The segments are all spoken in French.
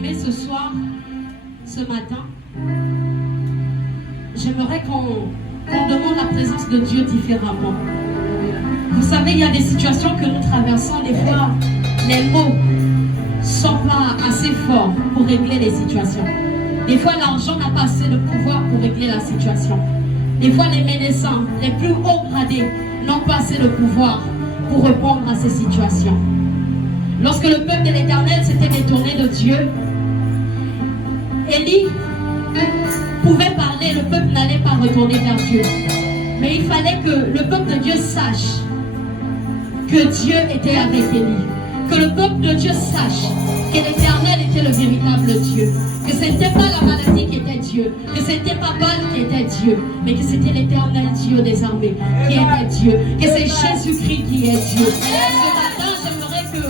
Mais ce soir, ce matin, j'aimerais qu'on demande la présence de Dieu différemment. Vous savez, il y a des situations que nous traversons, des fois, les mots ne sont pas assez forts pour régler les situations. Des fois, l'argent n'a pas assez de pouvoir pour régler la situation. Des fois, les médecins, les plus hauts gradés, n'ont pas assez de pouvoir pour répondre à ces situations. Lorsque le peuple de l'Éternel s'était détourné de Dieu, Élie pouvait parler, le peuple n'allait pas retourner vers Dieu. Mais il fallait que le peuple de Dieu sache que Dieu était avec Élie. Que le peuple de Dieu sache que l'Éternel était le véritable Dieu. Que ce n'était pas la maladie qui était Dieu. Que ce n'était pas Baal qui était Dieu. Mais que c'était l'Éternel Dieu des armées qui était Dieu. Que c'est Jésus-Christ qui est Dieu. Ce matin, j'aimerais que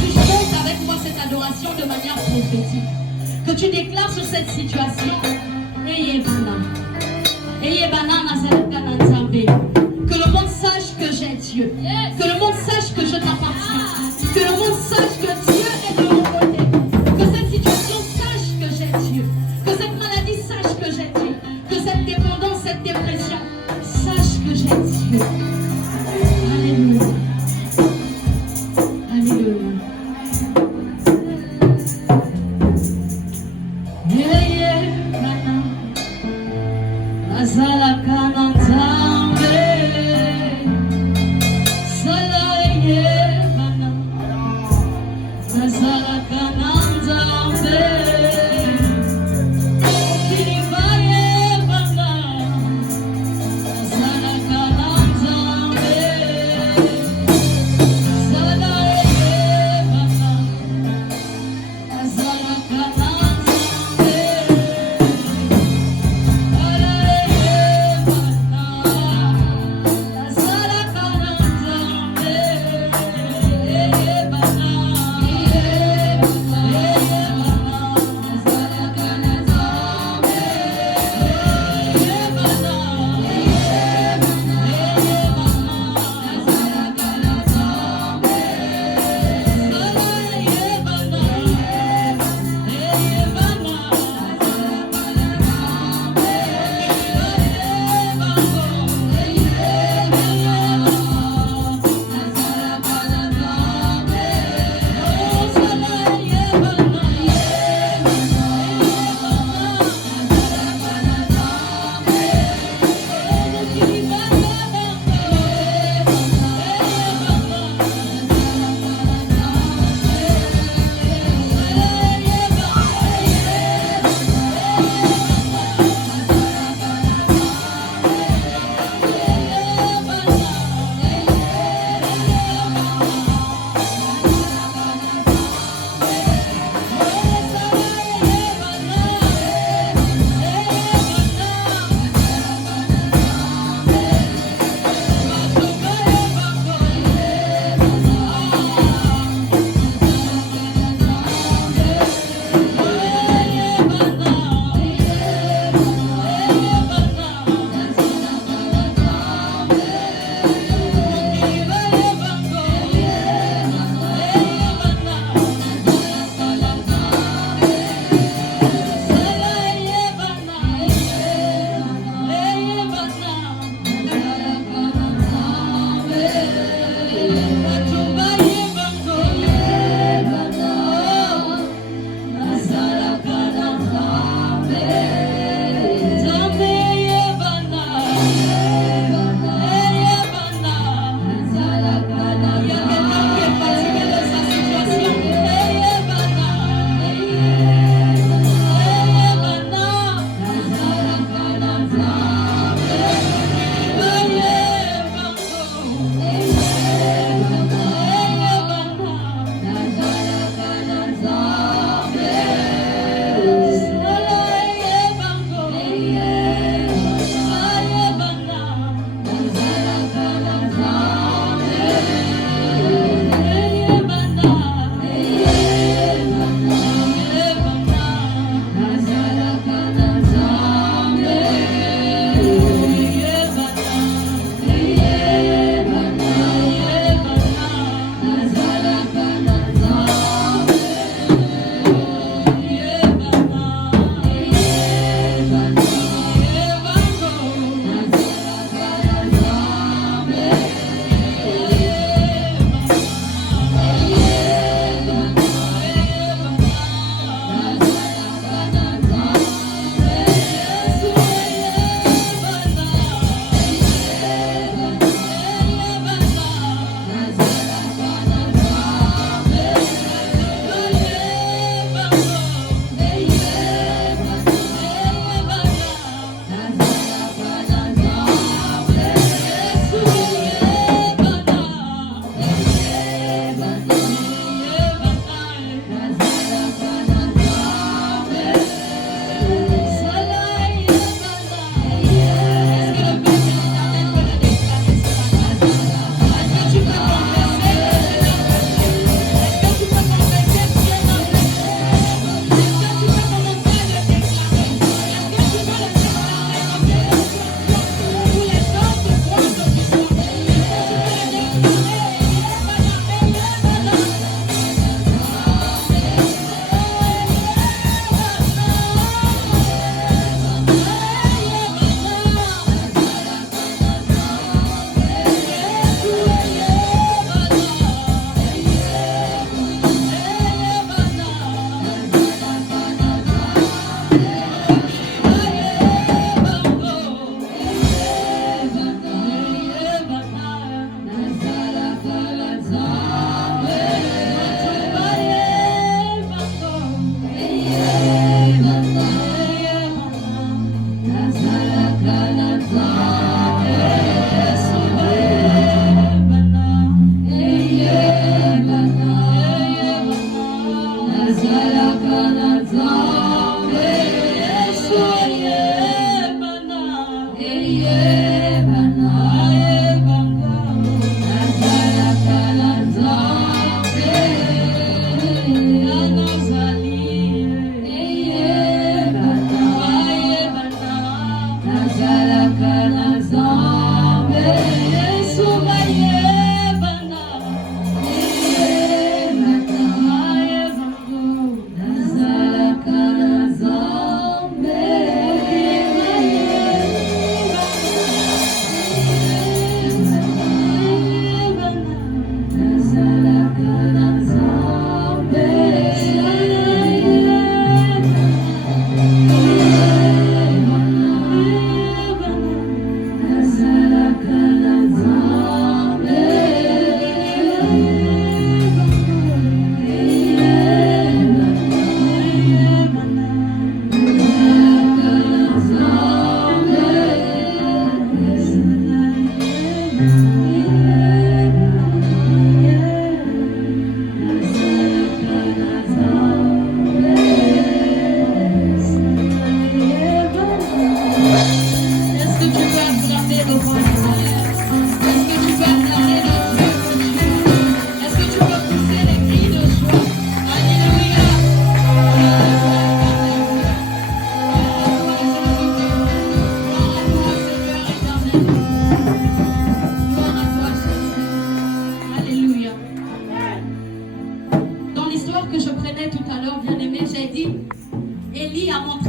tu chantes avec moi cette adoration de manière prophétique. Que tu déclares sur cette situation. Que le monde sache que j'ai Dieu. Que le monde sache que je t'appartiens. Que le monde sache que Dieu est de mon côté. Que cette situation sache que j'ai Dieu. Que cette maladie sache que j'ai Dieu. Que cette dépendance, cette dépression sache que j'ai Dieu. Alléluia. Alléluia.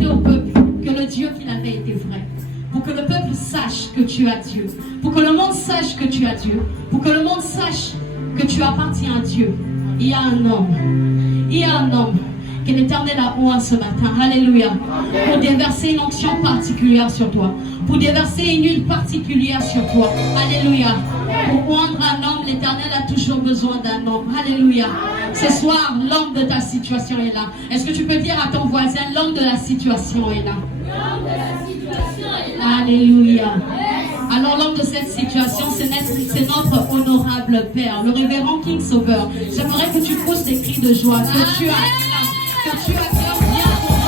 montrer au peuple que le Dieu qu'il avait était vrai. Pour que le peuple sache que tu as Dieu. Pour que le monde sache que tu as Dieu. Pour que le monde sache que tu appartiens à Dieu. Il y a un homme. Il y a un homme que l'Éternel a oint ce matin. Alléluia. Pour déverser une onction particulière sur toi. Pour déverser une huile particulière sur toi. Alléluia. Pour oindre un homme, l'Éternel a toujours besoin d'un homme. Alléluia. Ce soir, l'homme de ta situation est là. Est-ce que tu peux dire à ton voisin, l'homme de la situation est là? L'homme de la situation est là. Alléluia. Alors l'homme de cette situation, c'est notre honorable Père, le révérend King Sauveur. J'aimerais que tu pousses des cris de joie, que tu acclames, que tu acclames bien ton nom.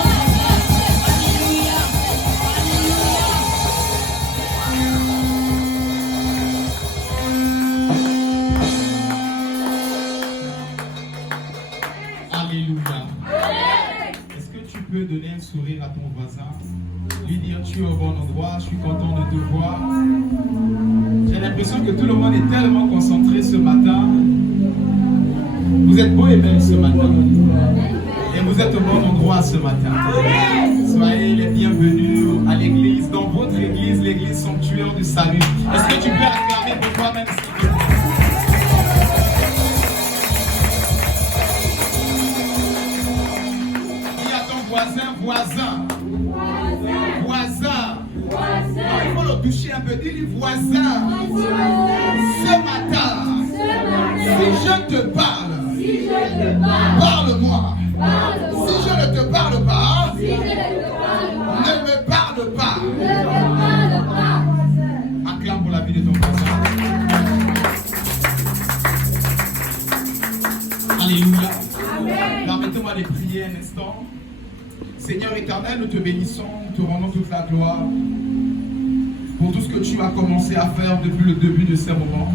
Alléluia. Est-ce que tu peux donner un sourire à ton voisin? Lui dire tu es au bon endroit, je suis content de te voir. J'ai l'impression que tout le monde est tellement concentré ce matin. Vous êtes beau et belle ce matin. Et vous êtes au bon endroit ce matin. Soyez les bienvenus à l'église, dans votre église, l'église sanctuaire du salut. Est-ce que tu peux acclamer pour toi-même s'il te plaît? Dis à ton voisin. Il faut le toucher un peu. Dis-lui voisin. Ce matin, si je te parle, parle-moi. Si je ne te parle pas, ne me parle pas. Acclame pour la vie de ton voisin. Alléluia. Permettez-moi de prier un instant. Seigneur éternel, nous te bénissons, nous te rendons toute la gloire pour tout ce que tu as commencé à faire depuis le début de ces moments,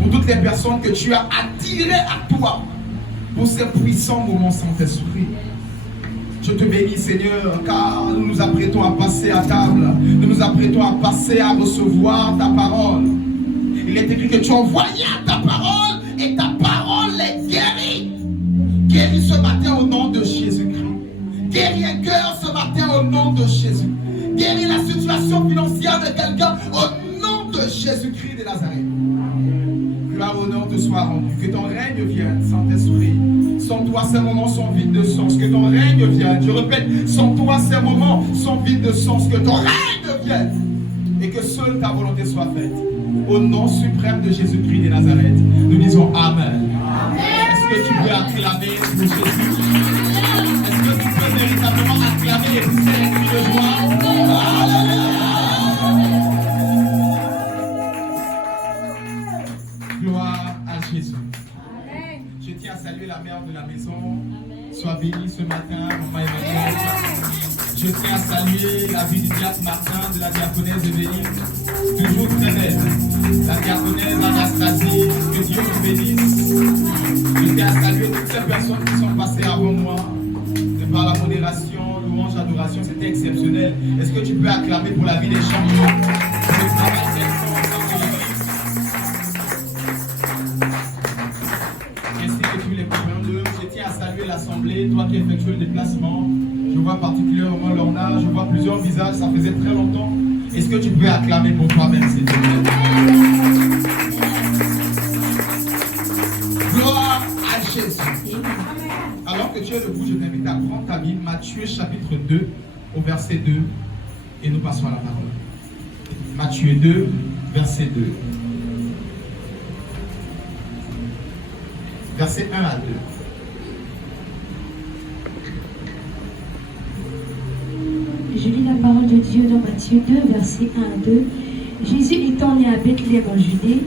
pour toutes les personnes que tu as attirées à toi pour ces puissants moments, Saint-Esprit. Je te bénis, Seigneur, car nous nous apprêtons à passer à table, nous nous apprêtons à passer à recevoir ta parole. Il est écrit que tu envoyais ta parole et ta parole est guérie. Guéris ce matin au nom de Jésus-Christ. Guéris un cœur ce matin au nom de Jésus. Guéris la situation financière de quelqu'un au nom de Jésus-Christ de Nazareth. Gloire au nom te soit rendu. Que ton règne vienne, Saint-Esprit. Sans toi, ces moments sont vides de sens. Que ton règne vienne. Je répète, sans toi, ces moments sont vides de sens. Que ton règne vienne. Et que seule ta volonté soit faite. Au nom suprême de Jésus-Christ de Nazareth. Nous disons Amen. Est-ce que tu peux acclamer pour Jésus? Est-ce que tu peux véritablement acclamer et pousser les cris de joie? Gloire à Jésus. Je tiens à saluer la mère de la maison. Sois bénie ce matin, maman Emmanuel. Je tiens à saluer la vie du diacre Martin, de la diaconesse Evelyne, toujours très belle. La diaconesse Anastasie, que Dieu vous bénisse. Je tiens à saluer toutes ces personnes qui sont passées avant moi. De par la modération, louange, adoration, c'était exceptionnel. Est-ce que tu peux acclamer pour la vie des champions? Le travail qu'elles font au sein de l'église. Ainsi que tous les compagnons d'eux. Je tiens à saluer l'assemblée, toi qui effectues le déplacement. Je vois particulièrement Lorna, je vois plusieurs visages, ça faisait très longtemps. Est-ce que tu peux acclamer pour toi-même, s'il te plaît? Gloire à Jésus. Alors que tu es debout, je t'invite à prendre ta Bible, Matthieu chapitre 2, au verset 2, et nous passons à la parole. Matthieu 2, verset 2. Verset 1 à 2. Je lis la parole de Dieu dans Matthieu 2, versets 1 à 2. Jésus étant né à Bethléem en Judée,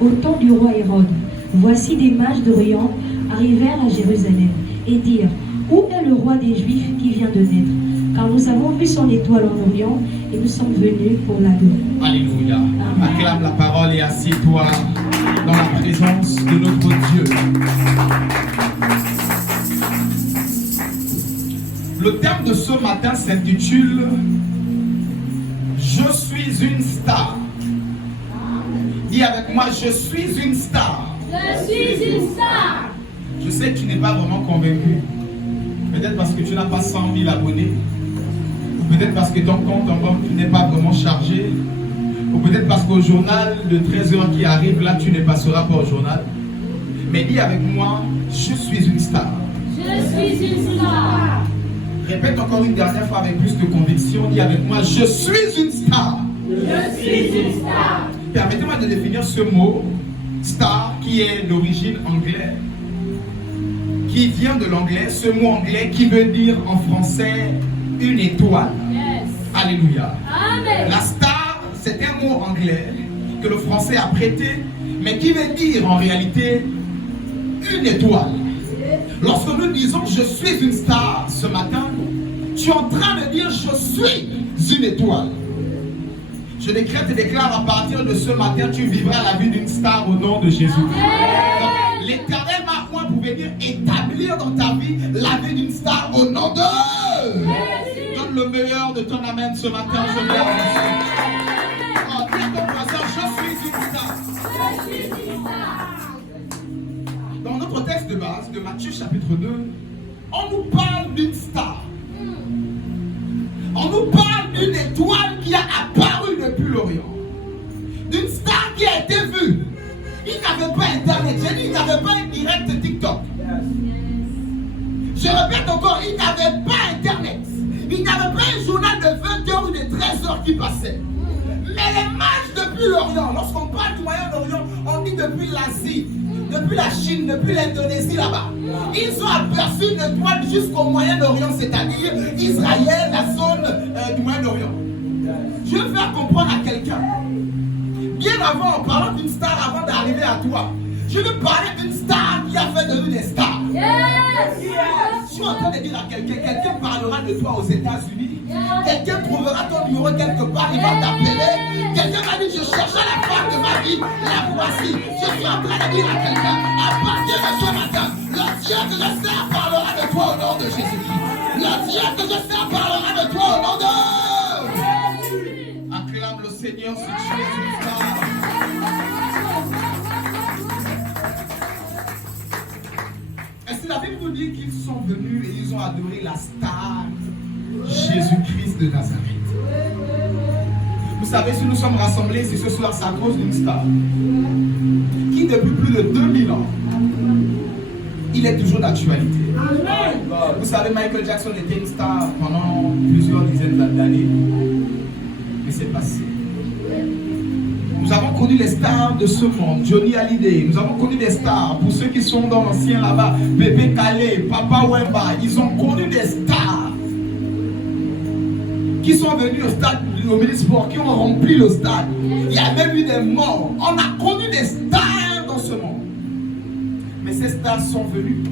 au temps du roi Hérode, voici des mages d'Orient arrivèrent à Jérusalem et dirent, où est le roi des Juifs qui vient de naître? Car nous avons vu son étoile en Orient et nous sommes venus pour l'adorer. Alléluia. Acclame la parole et assieds-toi dans la présence de notre Dieu. Le terme de ce matin s'intitule « Je suis une star ». Dis avec moi, je suis une star. Je suis une star. Je sais que tu n'es pas vraiment convaincu. Peut-être parce que tu n'as pas 100 000 abonnés. peut-être parce que ton compte en banque n'est pas vraiment chargé, ou peut-être parce qu'au journal de 13h qui arrive, là tu ne passeras pas au journal. Mais dis avec moi, je suis une star. Je suis une star. Répète encore une dernière fois avec plus de conviction, dis avec moi, je suis une star. Je suis une star. Permettez-moi de définir ce mot, star, qui est d'origine anglaise, qui vient de l'anglais, ce mot anglais qui veut dire en français une étoile. Yes. Alléluia. Amen. La star, c'est un mot anglais que le français a prêté, mais qui veut dire en réalité une étoile. Lorsque nous disons je suis une star ce matin, tu es en train de dire je suis une étoile. Je décrète et déclare à partir de ce matin, tu vivras la vie d'une star au nom de Jésus. L'Éternel m'a point pouvait dire établir dans ta vie la vie d'une star au nom de. Donne le meilleur de ton amen ce matin. Je viens en dis à ton voisin, je suis une star. Je suis une star. Dans notre texte de base de Matthieu chapitre 2, on nous parle d'une star. On nous parle d'une étoile qui a apparu depuis l'Orient. D'une star qui a été vue. Il n'avait pas Internet. J'ai dit, il n'avait pas un direct TikTok. Je répète encore, il n'avait pas Internet. Il n'avait pas un journal de 20h ou de 13h qui passait. Mais les mages depuis l'Orient, lorsqu'on parle du Moyen-Orient, on dit depuis l'Asie, depuis la Chine, depuis l'Indonésie là-bas. Ils ont aperçu une étoile jusqu'au Moyen-Orient, c'est-à-dire Israël, la zone du Moyen-Orient. Je veux faire comprendre à quelqu'un. Bien avant, en parlant d'une star, avant d'arriver à toi, je veux parler d'une star qui a fait de nous des stars. Yes. Je suis en train de dire à quelqu'un parlera de toi aux États-Unis. Quelqu'un trouvera ton numéro quelque part, il va t'appeler. Quelqu'un va dire, je cherchais la femme de ma vie, la voici. Je suis en train de dire à quelqu'un, à partir de ce matin, le Dieu que je sers parlera de toi au nom de Jésus-Christ. Le Dieu que je sers parlera de toi au nom de. Acclame le Seigneur si tu es une star. Et si la Bible nous dit qu'ils sont venus et ils ont adoré la star Jésus-Christ de Nazareth. Vous savez, si nous sommes rassemblés ici ce soir, c'est à cause d'une star qui depuis plus de 2000 ans, il est toujours d'actualité. Vous savez, Michael Jackson était une star pendant plusieurs dizaines d'années. Mais c'est passé. Nous avons connu les stars de ce monde, Johnny Hallyday. Nous avons connu des stars, pour ceux qui sont dans l'ancien là-bas, Bébé Calais, Papa Wemba. Ils ont connu des stars qui sont venus au stade, au Minisport, qui ont rempli le stade. Il y a même eu des morts. On a connu des stars dans ce monde. Mais ces stars sont venues,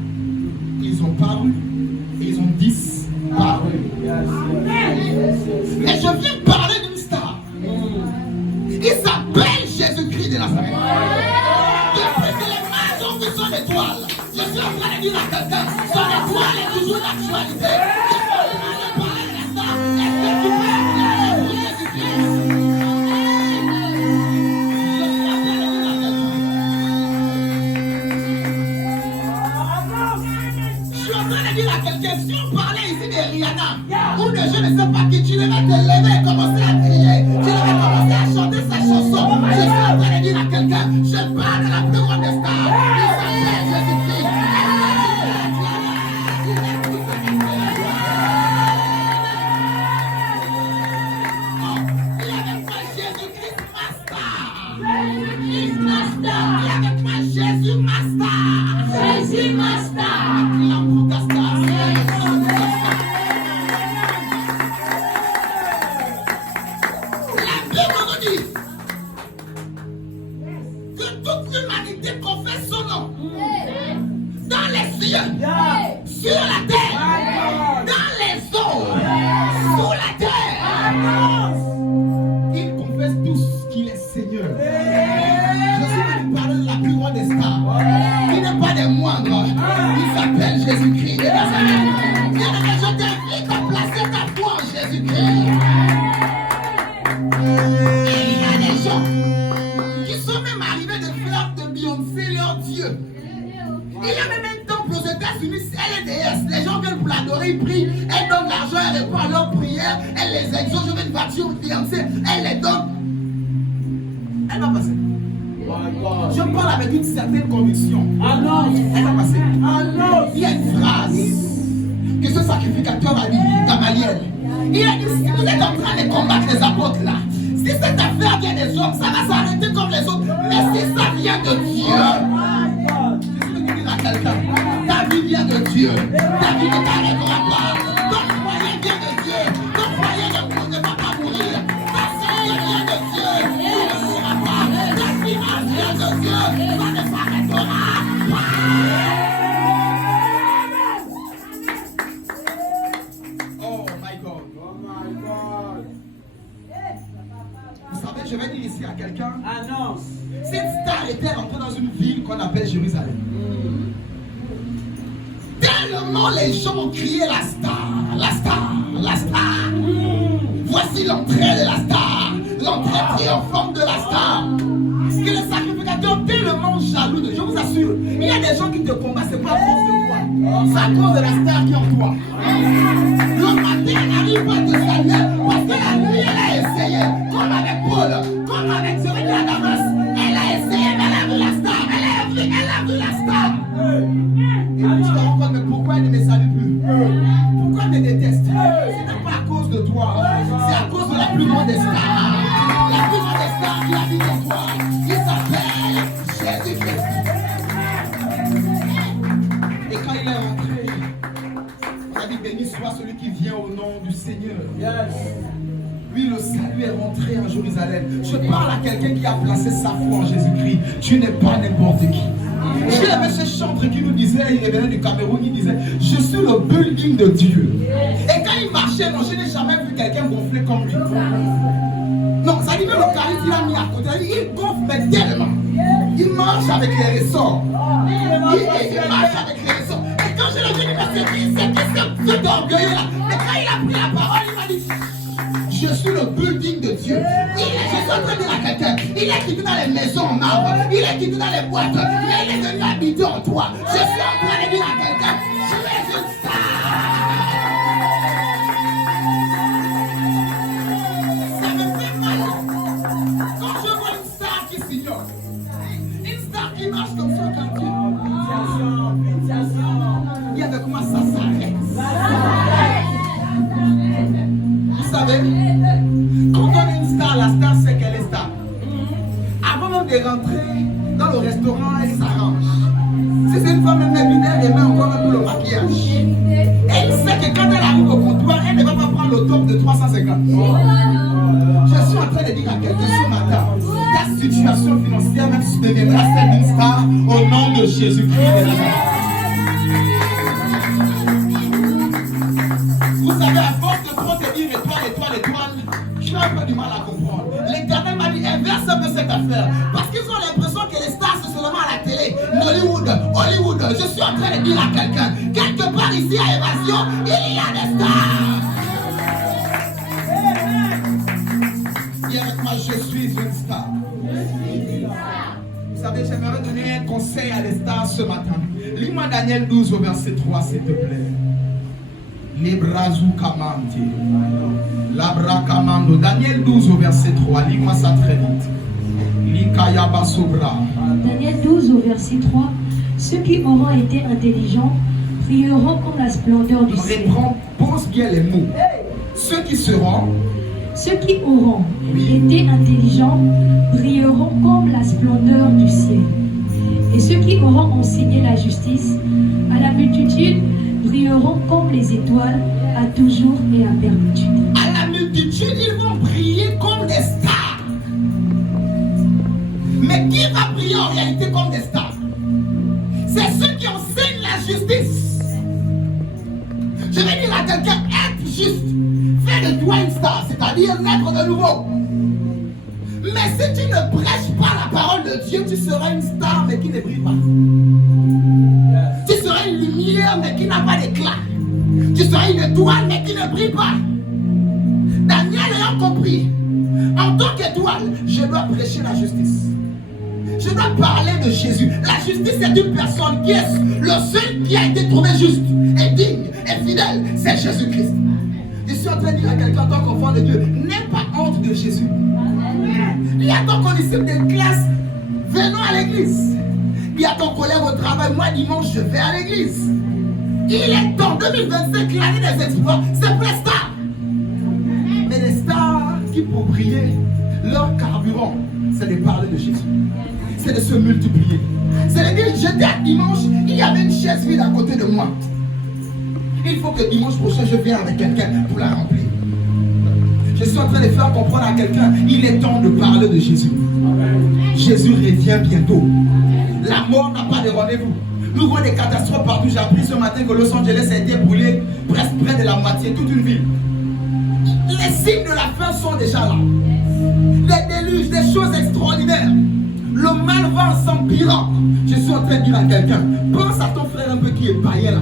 ils ont paru, et ils ont disparu. Mais je viens parler d'une star. Il s'appelle Jésus-Christ de Nazareth. Depuis que les mages ont vu son étoile, je suis en train de dire à quelqu'un, son étoile est toujours d'actualité. Je peux parler de la star. Est-ce que tu peux acclamer pour Jésus-Christ? Je suis en train de dire à quelqu'un, si on parlait ici de Rihanna, ou de je ne sais pas qui, tu devais te lever et commencer à crier, tu devais commencer à chanter sa chanson. Je suis en train de dire à quelqu'un, je parle de la plus grande des stars, il s'appelle Jésus-Christ. Il est avec moi Jésus-Christ, ma star. Jésus-Christ, ma star. Il est avec moi Jésus, ma star. Jésus, ma star. Acclame pour ta star. prient, elle donne l'argent, elle répond à leurs prières, elle les exauce, je veux une voiture fiancée, elle les donne. Elle va passer. Je parle avec une certaine conviction. Elle va passer. Il y a une phrase que ce sacrificateur a dit, Gamaliel. Il a dit, si vous êtes en train de combattre les apôtres là, si cette affaire vient des hommes, ça va s'arrêter comme les autres. Mais si ça vient de Dieu, je veux dire à quelqu'un, ta vie vient de Dieu. Ta vie ne t'arrêtera pas. Ton foyer vient de Dieu. Ton foyer ne va pas mourir. Ta santé vient de Dieu. Tu ne mourras pas. Ta finance vient de Dieu. Ça ne s'arrêtera pas. Oh my God. Vous savez, je vais dire ici à quelqu'un. Cette star était entrée dans une ville qu'on appelle Jérusalem. Tellement les gens ont crié la star, la star, la star. Voici l'entrée de la star, l'entrée triomphante de la star. Que les sacrificateurs tellement jaloux de, je vous assure, il y a des gens qui te combattent, c'est pas à cause de toi, c'est à cause de la star qui est en toi. Le matin n'arrive pas à te saluer parce que la nuit elle a essayé, comme avec Paul, comme avec Jérémie à Damas. Elle a essayé, mais elle a vu la star, elle a vu la star. Et puis tu te rends compte, mais pourquoi elle ne me salue plus? Pourquoi elle me déteste? Ce n'est pas à cause de toi, c'est à cause de la plus grande des stars. La plus grande des stars qui habite en toi, qui s'appelle Jésus-Christ. Et quand il est rentré, on a dit béni soit celui qui vient au nom du Seigneur. Lui, le salut est rentré en Jérusalem. Je parle à quelqu'un qui a placé sa foi en Jésus-Christ. Tu n'es pas n'importe qui. J'ai aimé ce chantre qui nous disait, il revenait du Cameroun, il disait, je suis le building de Dieu. Et quand il marchait, non, je n'ai jamais vu quelqu'un gonfler comme lui. Non, ça dit même le charisme qu'il a mis à côté, il gonfle mais tellement. Il marche avec les ressorts. Il marche avec les ressorts. Et quand je l'ai vu, il m'a dit, c'est cet orgueilleux là. Mais quand il a pris la parole, il m'a dit, je suis le building de Dieu. Je suis en train de dire à quelqu'un, il est quitté dans les maisons en marbre, il est quitté dans les boîtes, mais il est venu habiter en toi. Je suis en train de dire à quelqu'un, je suis une star. Ça me fait mal quand je vois une star qui s'ignore, une star qui marche comme ça quand Dieu. Il y avait comment ça s'arrête. Vous savez, quand on est une star, la star sait qu'elle est star. Avant même de rentrer dans le restaurant, elle s'arrange. Si c'est une femme, elle met elle met encore un peu le maquillage. Elle sait que quand elle arrive au comptoir, elle ne va pas prendre le top de 350. Je suis en train de dire à quelqu'un ce matin, ta situation financière même si tu deviendras celle d'une star au nom de Jésus-Christ. Vous savez, à force de trop te dire étoile, j'ai un peu du mal à comprendre. L'Éternel m'a dit, inverse un peu cette affaire. Parce qu'ils ont l'impression que les stars, c'est seulement à la télé. Hollywood. Je suis en train de dire à quelqu'un, quelque part ici à Évasion, il y a des stars. Viens avec moi, je suis une star. Vous savez, j'aimerais donner un conseil à les stars ce matin. Lis-moi Daniel 12 au verset 3, s'il te plaît. Daniel 12 au verset 3, lis-moi ça très vite. Daniel 12 au verset 3. Ceux qui auront été intelligents prieront comme la splendeur du ciel. Pense bien les mots. Ceux qui auront été intelligents brilleront comme la splendeur du ciel. Et ceux qui auront enseigné la justice à la multitude brilleront comme les étoiles à toujours et à perpétuité. À la multitude, ils vont briller comme des stars. Mais qui va briller en réalité comme des stars? C'est ceux qui enseignent la justice. Je vais dire à quelqu'un, être juste, fais de toi une star, c'est-à-dire naître de nouveau. Mais si tu ne prêches pas la parole de Dieu, tu seras une star mais qui ne brille pas. Tu seras une lumière mais qui n'a pas d'éclat. Tu seras une étoile mais qui ne brille pas. Daniel ayant compris, en tant qu'étoile, je dois prêcher la justice. Je dois parler de Jésus. La justice est une personne qui est le seul qui a été trouvé juste et digne et fidèle. C'est Jésus-Christ. Je suis en train de dire à quelqu'un en tant qu'enfant de Dieu, n'aie pas honte de Jésus. Il y a ton condisciple de classe, venons à l'église. Il y a ton collègue au travail, moi dimanche je vais à l'église. Il est temps, 2025, l'année des exploits, c'est pour les stars. Mais les stars qui pour briller, leur carburant, c'est de parler de Jésus. C'est de se multiplier. C'est de dire, j'étais à dimanche, il y avait une chaise vide à côté de moi. Il faut que dimanche prochain, je vienne avec quelqu'un pour la remplir. Je suis en train de faire comprendre à quelqu'un, il est temps de parler de Jésus. Jésus revient bientôt. La mort n'a pas de rendez-vous. Nous voyons des catastrophes partout. J'ai appris ce matin que Los Angeles a été brûlé presque près de la moitié, toute une ville. Les signes de la fin sont déjà là. Les déluges, des choses extraordinaires. Le mal va en s'empirant. Je suis en train de dire à quelqu'un, pense à ton frère un peu qui est païen là.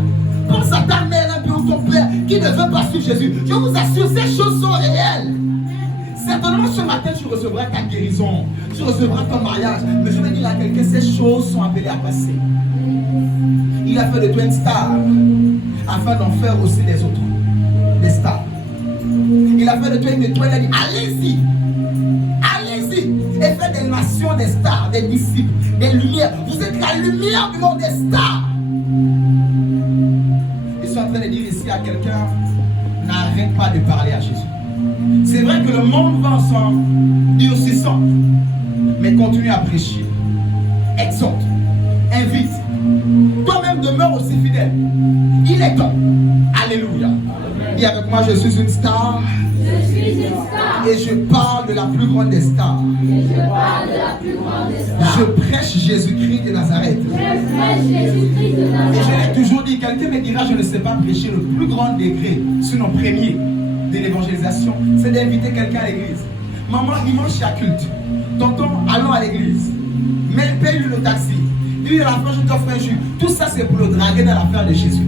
Pense à ta mère un peu ou ton père qui ne veut pas suivre Jésus. Je vous assure, ces choses sont réelles. Certainement ce matin tu recevras ta guérison, tu recevras ton mariage. Mais je vais dire à quelqu'un, ces choses sont appelées à passer. Il a fait de toi une star afin d'en faire aussi les autres, des stars. Il a fait de toi une étoile, il a dit allez-y, allez-y et faites des nations des stars, des disciples, des lumières. Vous êtes la lumière du monde, des stars. Je suis en train de dire ici à quelqu'un, n'arrête pas de parler à Jésus. C'est vrai que le monde va ensemble, durcissant, mais continue à prêcher, exhorte, invite. Toi-même demeure aussi fidèle. Il est temps. Alléluia. Dis avec moi, je suis une star. Je suis une star. Et je parle de la plus grande des stars. Et je parle de la plus grande des stars. Je prêche Jésus-Christ de Nazareth. Je prêche Jésus-Christ de Et Nazareth. je l'ai toujours dit, quelqu'un me dira, je ne sais pas prêcher le plus grand degré, sinon premier de l'évangélisation, c'est d'inviter quelqu'un à l'église. Maman, dimanche, il y a culte. Tonton, allons à l'église. Mais paye-lui le taxi. Dis à la fin, je t'offre un jus. Tout ça, c'est pour le draguer dans l'affaire de Jésus.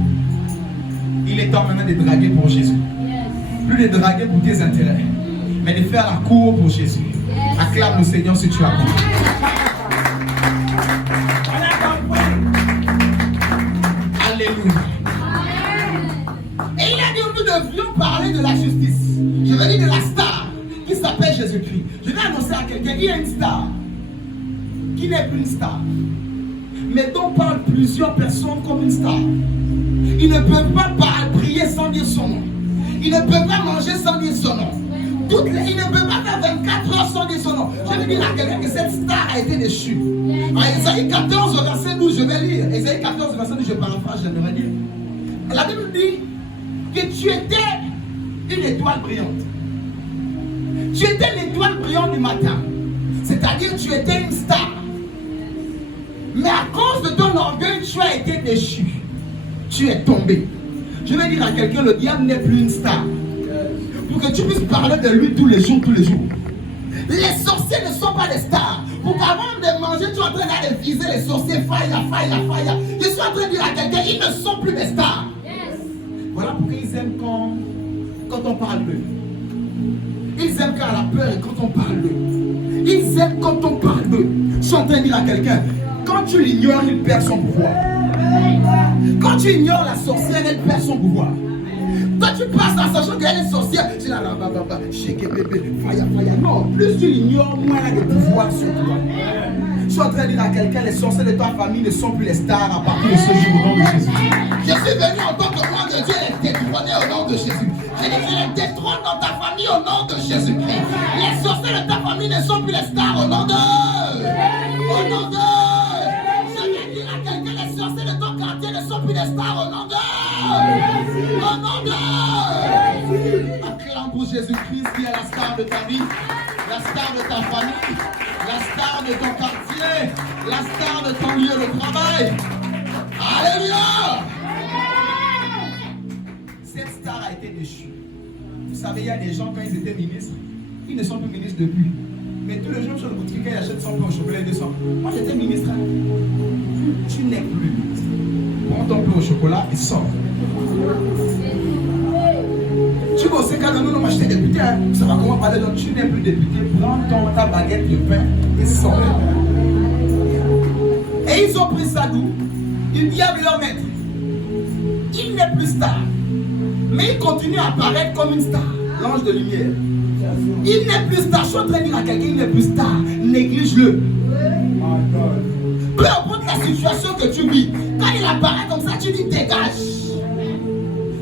Il est temps maintenant de draguer pour Jésus. Plus de draguer pour tes intérêts, mais de faire la cour pour Jésus. Acclame le Seigneur si tu as compris. Alléluia. Et il a dit que nous devions parler de la justice. Je vais dire de la star qui s'appelle Jésus-Christ. Je vais annoncer à quelqu'un, il y a une star qui n'est plus une star, mais dont parlent plusieurs personnes comme une star. Ils ne peuvent pas prier sans dire son nom. Ils ne peuvent pas manger sans dire son nom. Ils ne peuvent pas faire 24 heures sans dire son nom. Je vais dire à quelqu'un que cette star a été déchue. Isaïe 14, verset 12, je vais lire. Isaïe 14, verset 12, je paraphrase, j'aimerais dire. La Bible dit que tu étais une étoile brillante. Tu étais l'étoile brillante du matin. C'est-à-dire tu étais une star. Mais à cause de ton orgueil, tu as été déchu. Tu es tombé. Je vais dire à quelqu'un, le diable n'est plus une star. Pour que tu puisses parler de lui tous les jours, tous les jours. Les sorciers ne sont pas des stars. Pour qu'avant de manger, tu es en train de viser les sorciers. Fire. Je suis en train de dire à quelqu'un, ils ne sont plus des stars. Voilà pourquoi ils aiment quand on parle d'eux. Ils aiment quand on a peur et quand on parle d'eux. Ils aiment quand on parle d'eux. Je suis en train de dire à quelqu'un, quand tu l'ignores, il perd son pouvoir. Quand tu ignores la sorcière, elle perd son pouvoir. Toi, tu passes en sachant qu'elle est sorcière. Tu là, shake bébé, fire. Non, plus tu l'ignores, moins elle a de pouvoir sur toi. Je suis en train de dire à quelqu'un, les sorciers de ta famille ne sont plus les stars à partir de ce jour au nom de Jésus. Je suis venu en tant que roi de Dieu les détrôner au nom de Jésus. J'ai dit, je les détrône dans ta famille au nom de Jésus-Christ. Les sorciers de ta famille ne sont plus les stars au nom de... Au nom de... Je vais dire à quelqu'un, les sorciers de ton quartier ne sont plus des stars au nom de... Au nom de... Acclame pour Jésus-Christ qui est la star de ta vie, la star de ta famille, la star de ton quartier, la star de ton lieu de travail. Alléluia! Cette star a été déchue. Vous savez, il y a des gens, quand ils étaient ministres, ils ne sont plus ministres depuis. Mais tous les jours sur le boutique, ils achètent 100 pains au chocolat et 200. Moi, j'étais ministre. Tu n'es plus ministre. Prends ton pain au chocolat et sors. Tu vois, c'est quand nous, moi, j'étais député. Vous savez comment parler, donc tu n'es plus député. Prends ta baguette de pain et sors. Et ils ont pris ça d'où? Ils disent à leur maître, il n'est plus star, mais il continue à apparaître comme une star, l'ange de lumière. Il n'est plus star. Je suis en train de dire à quelqu'un, il n'est plus star. Néglige-le. Peu importe la situation que tu vis, quand il apparaît comme ça, tu dis dégage.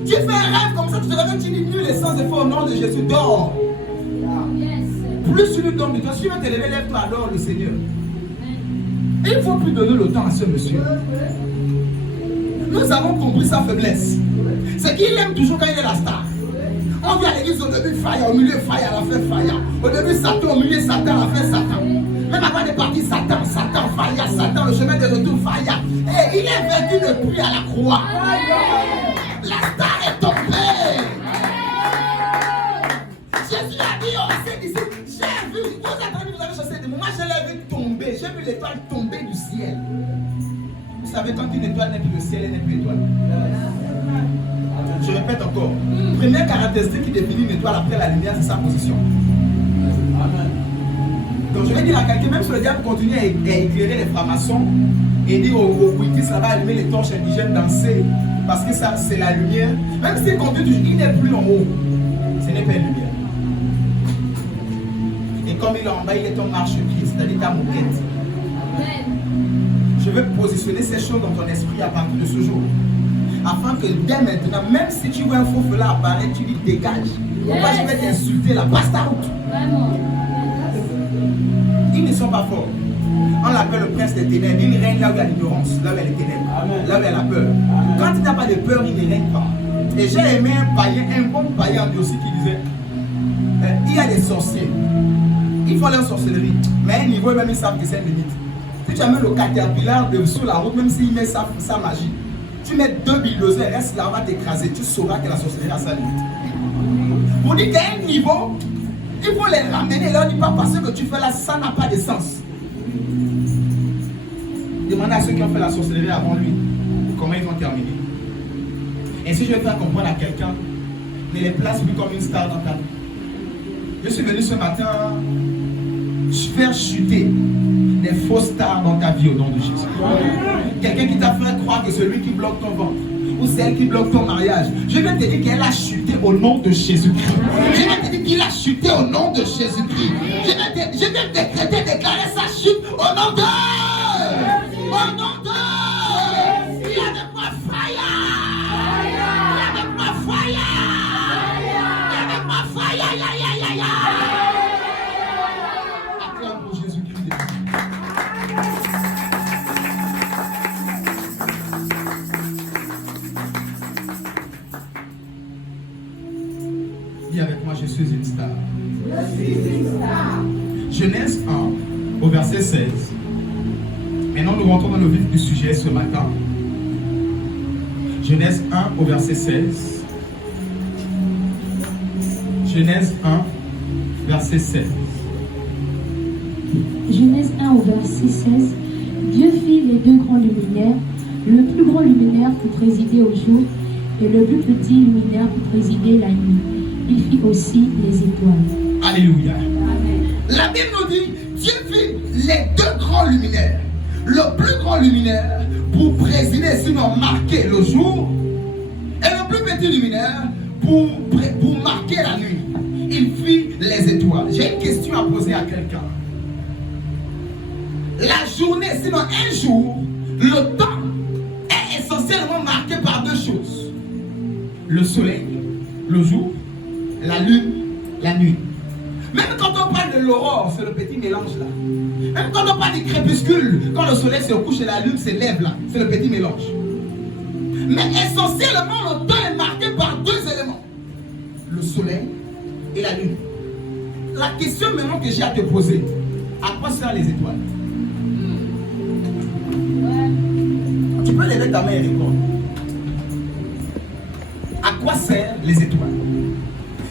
Tu fais un rêve comme ça, tu te réveilles, tu dis nul et sans effort au nom de Jésus, dors. Plus tu lui donnes de toi, si tu veux te lever, lève-toi, adore le Seigneur. Et il ne faut plus donner le temps à ce monsieur. Nous avons compris sa faiblesse. C'est qu'il aime toujours quand il est la star. On vient à l'église au début, fire, au milieu, fire, à la fin, fire. Au début, Satan, au milieu, Satan, à la fin, Satan. Même avant de partir, Satan, Satan, fire, Satan, le chemin de retour, fire. Et il est vaincu depuis à la croix. La star est tombée. Jésus a dit aux ses disciples, j'ai vu, vous attendez, vous avez chassé des mots. Moi, je l'ai vu tomber. J'ai vu l'étoile tomber du ciel. Vous savez, quand une étoile n'est plus le ciel, elle n'est plus étoile. Je répète encore. Première caractéristique qui définit une étoile après la lumière, c'est sa position. Donc je vais dire à quelqu'un, même si le diable continue à éclairer les francs-maçons et dire aux Kouitis, ça va allumer les torches indigènes, danser, parce que ça c'est la lumière. Même s'il continue, il n'est plus en haut. Ce n'est pas une lumière. Et comme il est en bas, il est en marche-pied, c'est-à-dire ta moquette. Je vais positionner ces choses dans ton esprit à partir de ce jour. Afin que dès maintenant, même si tu vois un faux feu là apparaître, tu dis dégage. Pourquoi je vais t'insulter là? Passe ta route. Ils ne sont pas forts. On l'appelle le prince des ténèbres. Il règne là où il y a l'ignorance, là où il y a les ténèbres, là où il y a la peur. Quand il n'a pas de peur, il ne règne pas. Et j'ai aimé un païen, un bon païen aussi qui disait il y a des sorciers. Ils font leur sorcellerie. Mais à un niveau, même ils savent que c'est une limite. Si tu amènes le caterpillar sur la route, même s'il met sa magie, tu mets 2 bulldozers, reste là, on va t'écraser. Tu sauras que la sorcellerie a sa limite. Pour dire qu'à un niveau, il faut les ramener et leur dire pas parce que tu fais là, ça n'a pas de sens. Demandez à ceux qui ont fait la sorcellerie avant lui comment ils vont terminer. Et si je vais faire comprendre à quelqu'un, ne les place plus comme une star dans ta vie. Je suis venu ce matin faire chuter des fausses stars dans ta vie au nom de Jésus. Quelqu'un qui t'a fait croire que celui qui bloque ton ventre ou celle qui bloque ton mariage, je vais te dire qu'elle a chuté au nom de Jésus-Christ. Je vais te dire qu'il a chuté au nom de Jésus-Christ. Je vais décréter, déclarer sa chute au nom de... Au nom de... Il y a de quoi fire. Il y a de quoi fire. Il y a de quoi fire. Acclame pour Jésus-Christ. Dis avec moi, je suis une star. Je suis une star. Genèse 1, au verset 16. Maintenant, nous rentrons dans le vif du sujet ce matin. Genèse 1, au verset 16. Genèse 1, verset 16. Genèse 1 au verset 16. Dieu fit les 2 grands luminaires, le plus grand luminaire pour présider au jour et le plus petit luminaire pour présider la nuit. Il fit aussi les étoiles. Alléluia. Amen. La Bible nous dit, Dieu fit les 2 grands luminaires. Le plus grand luminaire pour présider, sinon marquer le jour, et le plus petit luminaire pour marquer la nuit. Il fit les étoiles. J'ai une question à poser à quelqu'un. La journée, sinon un jour, le temps est essentiellement marqué par 2 choses. Le soleil, le jour, la lune, la nuit. Même quand on parle de l'aurore, c'est le petit mélange là. Même quand on parle du crépuscule, quand le soleil se couche et la lune se lève là, c'est le petit mélange. Mais essentiellement, le temps est marqué par 2 éléments. Le soleil et la lune. La question maintenant que j'ai à te poser, à quoi servent les étoiles? Tu peux lever ta main et répondre. À quoi servent les étoiles?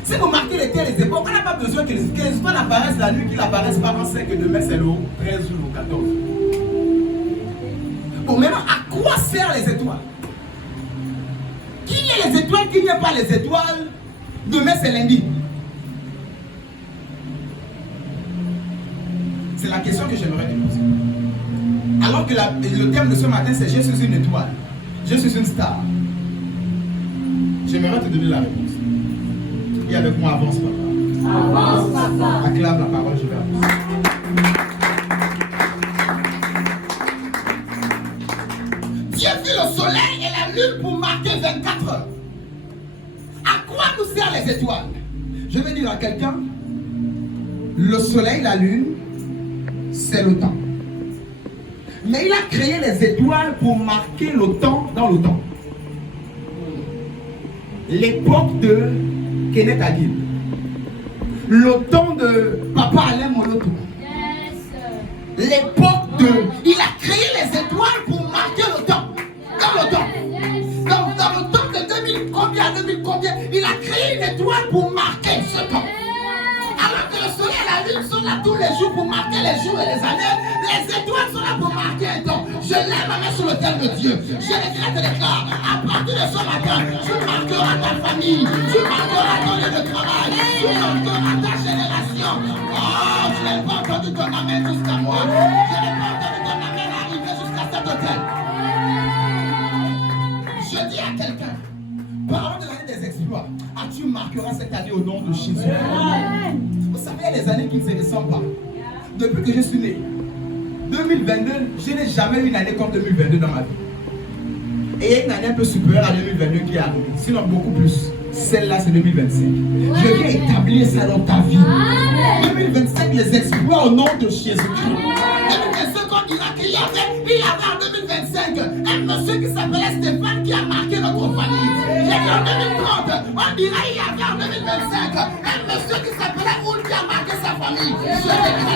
Si vous marquez les terres et les époques, on n'a pas besoin que les étoiles apparaissent la nuit, qu'ils apparaissent par an 5 et demain c'est le 13 ou le 14. Bon, maintenant, à quoi servent les étoiles? Qui est les étoiles, qui n'y a pas les étoiles? Demain c'est lundi. C'est la question que j'aimerais te poser. Alors que le thème de ce matin, c'est je suis une étoile. Je suis une star. J'aimerais te donner la réponse. Et avec moi, avance, papa. Avance, papa. Acclame la parole, je vais avancer. Dieu fit le soleil et la lune pour marquer 24 heures. À quoi nous servent les étoiles? Je vais dire à quelqu'un, le soleil, la lune, c'est le temps. Mais il a créé les étoiles pour marquer le temps dans le temps. L'époque de Kenneth Hagin. Le temps de Papa Alain Moloto. L'époque de... Il a créé les étoiles pour marquer le temps. Dans le temps. Dans le temps de 2000 combien à 2000 combien, il a créé une étoile pour marquer ce temps. Alors que le soleil et la lune sont là tous les jours pour marquer les jours et les années, les étoiles sont là pour marquer un temps. Je lève ma main sur le terme de Dieu. Je te déclare, à partir de ce matin, tu marqueras ta famille, tu marqueras ton lieu de travail, tu marqueras ta génération. Oh, je n'ai pas entendu ton amen jusqu'à moi. Je n'ai pas entendu ton amen arriver jusqu'à cet hôtel. Je dis à quelqu'un, parlant de l'année des exploits, tu marqueras cette année au nom de Jésus. Vous savez, il y a des années qui ne se ressemblent pas. Depuis que je suis né, 2022, je n'ai jamais eu une année comme 2022 dans ma vie. Et il y a une année un peu supérieure à 2022 qui est arrivée. Sinon, beaucoup plus. Celle-là, c'est 2025. Je viens établir ça dans ta vie. 2025, les exploits au nom de Jésus-Christ. 2025, on dira qu'il y avait en 2025 un monsieur qui s'appelait Stéphane qui a marqué notre famille. J'ai dit en 2030, on dira qu'il y avait en 2025 un monsieur qui s'appelait Oul qui a marqué sa famille. Je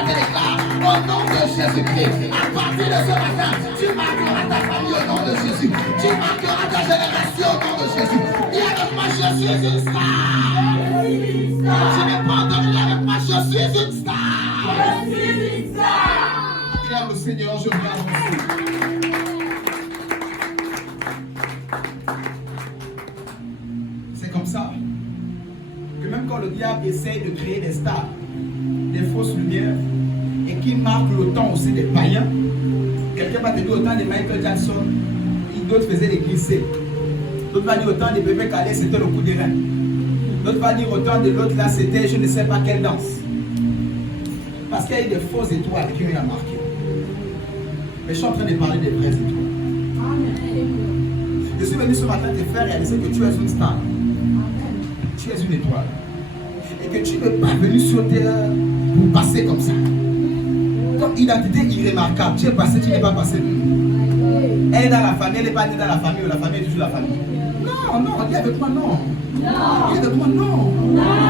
déclare au nom de Jésus-Christ. À partir de ce matin, tu marqueras ta famille au nom de Jésus. Tu marqueras ta génération au nom de Jésus. Dis avec moi, je suis une star. Je n'ai pas entendu avec moi, je suis une star. Je suis une star. Acclame le Seigneur, je viens avancer. C'est comme ça que même quand le diable essaye de créer des stars, des fausses lumières, et qui marquent le temps aussi des païens, quelqu'un va te dire au temps de Michael Jackson, d'autres faisaient des glissés. D'autres vont dire au temps de bébé Calais, c'était le coup des reins. D'autres vont dire au temps de l'autre là, c'était je ne sais pas quelle danse. Parce qu'il y a eu des fausses étoiles qui ont marqué. Mais je suis en train de parler des vraies étoiles. Je suis venu ce matin te faire réaliser que tu es une star. Tu es une étoile. Et que tu n'es pas venu sur terre pour passer comme ça. Ton identité irrémarquable. Tu es passé, tu n'es pas passé. Elle est dans la famille, elle n'est pas née dans la famille, ou la famille est toujours la famille. Non, non, dis avec moi non. Dis avec moi non.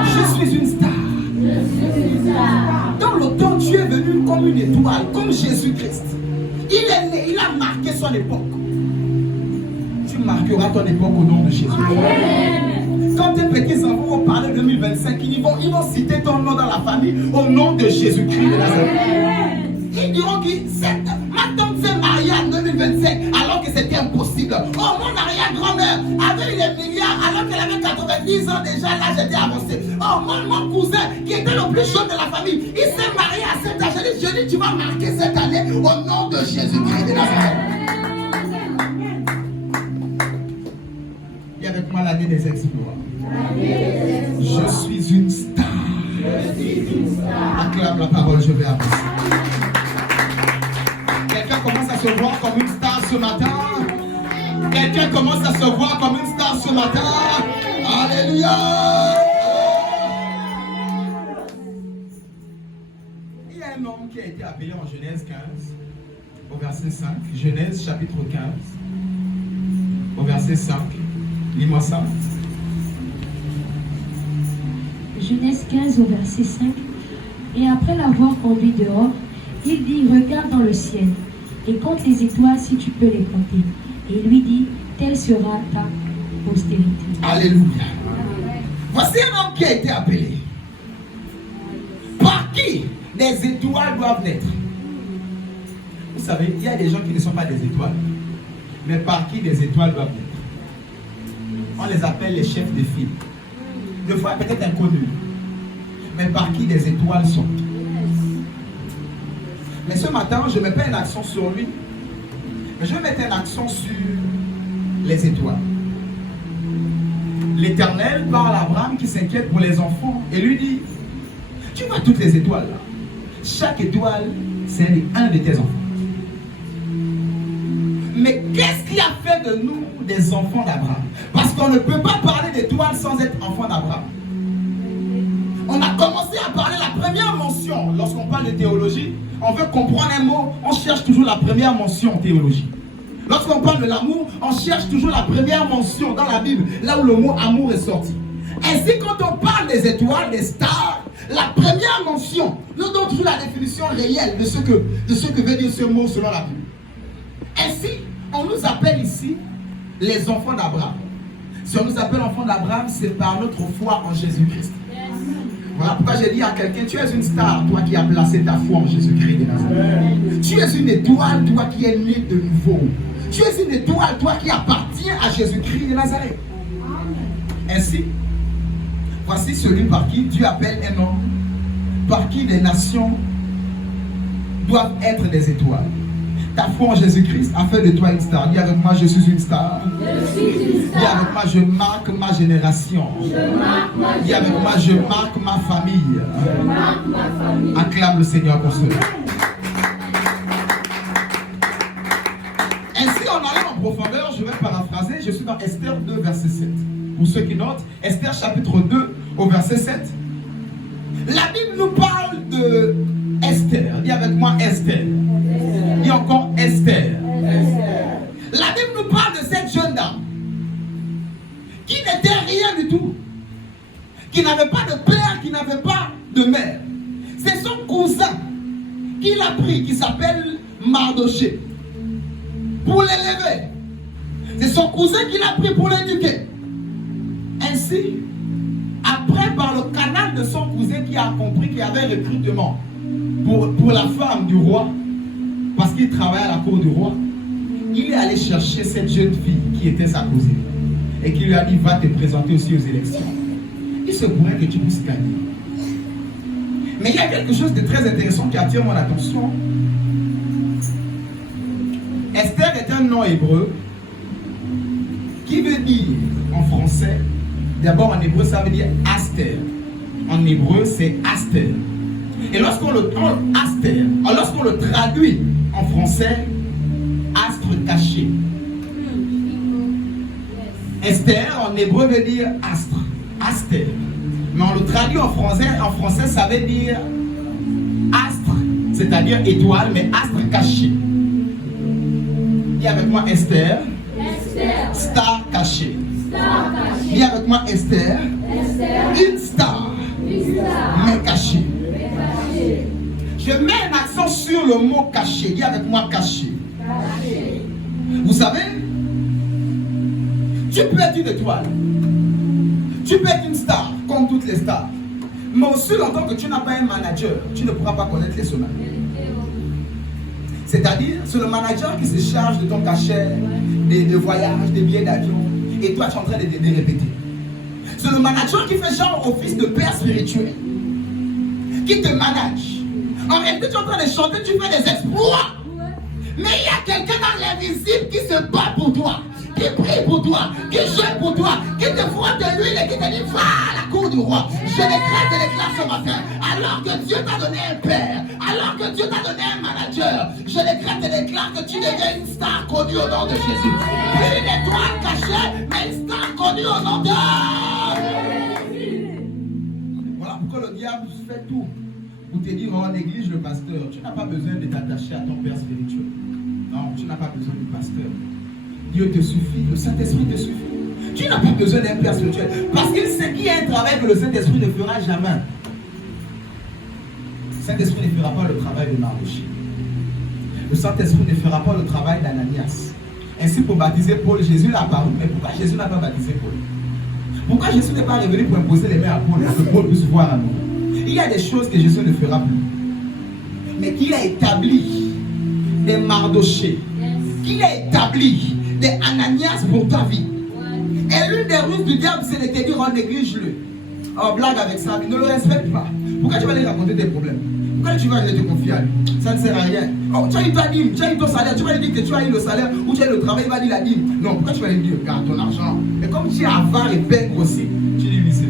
Je suis une star. Dans le temps, tu es venu comme une étoile, comme Jésus-Christ. Il est né, il a marqué son époque. Tu marqueras ton époque au nom de Jésus. Quand tes petits enfants vont parler de 2025, ils vont citer ton nom dans la famille au nom de Jésus-Christ de Nazareth. Ils diront que ma tante s'est mariée en 2025 alors que c'était impossible. Oh, mon arrière-grand-mère avait les milliards alors qu'elle avait 90 ans déjà, là j'étais avancé. Oh, mon cousin qui était le plus jeune de la famille, il s'est marié à cet âge. Je dis, tu vas marquer cette année au nom de Jésus-Christ de Nazareth. Et avec moi l'année des exploits. Je suis une star. Acclame la parole, je vais avancer. Quelqu'un commence à se voir comme une star ce matin. Quelqu'un commence à se voir comme une star ce matin. Alléluia. Il y a un homme qui a été appelé en Genèse 15, au verset 5. Genèse chapitre 15, au verset 5. Lis-moi ça. Genèse 15 au verset 5. Et après l'avoir conduit dehors, il dit, regarde dans le ciel et compte les étoiles si tu peux les compter. Et il lui dit, telle sera ta postérité. Alléluia. Voici un homme qui a été appelé. Par qui les étoiles doivent naître? Vous savez, il y a des gens qui ne sont pas des étoiles. Mais par qui les étoiles doivent naître? On les appelle les chefs de file. Des fois peut-être inconnus. Mais par qui les étoiles sont. Mais ce matin, je mets pas une action sur lui Je vais mettre un accent sur les étoiles. L'Éternel parle à Abraham qui s'inquiète pour les enfants et lui dit, tu vois toutes les étoiles là. Chaque étoile, c'est un de tes enfants. Mais qu'est-ce qui a fait de nous des enfants d'Abraham? Parce qu'on ne peut pas parler d'étoiles sans être enfant d'Abraham. On a commencé à parler la première mention. Lorsqu'on parle de théologie, on veut comprendre un mot, on cherche toujours la première mention en théologie. Lorsqu'on parle de l'amour, on cherche toujours la première mention dans la Bible, là où le mot amour est sorti. Ainsi, quand on parle des étoiles, des stars, la première mention, nous donnons toujours la définition réelle de ce que veut dire ce mot selon la Bible. Ainsi, on nous appelle ici les enfants d'Abraham. Si on nous appelle enfants d'Abraham, c'est par notre foi en Jésus-Christ. Voilà pourquoi j'ai dit à quelqu'un, tu es une star, toi qui as placé ta foi en Jésus-Christ de Nazareth. Tu es une étoile, toi qui es né de nouveau. Tu es une étoile, toi qui appartiens à Jésus-Christ de Nazareth. Ainsi, voici celui par qui Dieu appelle un homme, par qui les nations doivent être des étoiles. Ta foi en Jésus-Christ a fait de toi une star. Dis avec moi, je suis une star. Dis avec moi, je marque ma génération. Dis avec moi, je marque ma famille. Acclame le Seigneur pour cela. Ainsi, on arrive en profondeur, je vais paraphraser. Je suis dans Esther 2, verset 7. Pour ceux qui notent, Esther chapitre 2 au verset 7. La Bible nous parle de Esther. Dis avec moi Esther. Dis encore Esther. La Bible nous parle de cette jeune dame qui n'était rien du tout, qui n'avait pas de père, qui n'avait pas de mère. C'est son cousin qui l'a pris, qui s'appelle Mardoché, pour l'élever. C'est son cousin qui l'a pris pour l'éduquer. Ainsi, après, par le canal de son cousin qui a compris qu'il y avait un recrutement pour la femme du roi, parce qu'il travaillait à la cour du roi, il est allé chercher cette jeune fille qui était sa cousine et qui lui a dit, va te présenter aussi aux élections. Il se pourrait que tu puisses gagner. Mais il y a quelque chose de très intéressant qui attire mon attention. Esther est un nom hébreu qui veut dire en français, d'abord en hébreu ça veut dire Aster. En hébreu c'est Aster. Et lorsqu'on le traduit en français, astre caché. Esther en hébreu veut dire astre, Aster. Mais on le traduit en français ça veut dire astre, c'est-à-dire étoile, mais astre caché. Dis avec moi Esther, star caché. Dis avec moi Esther, une star, mais cachée. Je mets un accent sur le mot caché. Dis avec moi caché. Vous savez, tu peux être une étoile, tu peux être une star, comme toutes les stars. Mais aussi longtemps que tu n'as pas un manager, tu ne pourras pas connaître les sommets. C'est-à-dire, c'est le manager qui se charge de ton cachet, des voyages, des billets d'avion, et toi tu es en train de répéter. C'est le manager qui fait genre office de père spirituel, qui te manage. En réalité, tu es en train de chanter, tu fais des exploits. Mais il y a quelqu'un dans l'invisible qui se bat pour toi, qui prie pour toi, qui jeûne pour toi, qui te frotte de l'huile et qui te dit va à la cour du roi. Je décrète et déclare ce matin, alors que Dieu t'a donné un père, alors que Dieu t'a donné un manager, je décrète et déclare que tu deviens une star connue au nom de Jésus. Plus une étoile cachée, mais une star connue au nom de Jésus. Voilà pourquoi le diable fait tout pour te dire, oh, néglige le pasteur. Tu n'as pas besoin de t'attacher à ton père spirituel. Non, tu n'as pas besoin du pasteur. Dieu te suffit, le Saint-Esprit te suffit. Tu n'as pas besoin d'un père spirituel. Parce qu'il sait qu'il y a un travail que le Saint-Esprit ne fera jamais. Le Saint-Esprit ne fera pas le travail de Mardoché. Le Saint-Esprit ne fera pas le travail d'Ananias. Ainsi, pour baptiser Paul, Jésus l'a apparu. Mais pourquoi Jésus n'a pas baptisé Paul? Pourquoi Jésus n'est pas revenu pour imposer les mains à Paul, pour que Paul puisse voir à nous? Il y a des choses que Jésus ne fera plus. Mais qu'il a établi des Mardochés, qu'il a établi des Ananias pour ta vie. Et l'une des ruses du diable, c'est de te dire, oh, néglige-le. Oh, blague avec ça, mais ne le respecte pas. Pourquoi tu vas lui raconter tes problèmes? Pourquoi tu vas aller te confier à lui? Ça ne sert à rien. Oh, tu as eu ta dîme, tu as eu ton salaire, tu vas lui dire que tu as eu le salaire ou tu as eu le travail, il va dire la dîme. Non, pourquoi tu vas lui dire, garde ton argent? Et comme tu es avare et pègre aussi, tu dis oui, c'est vrai.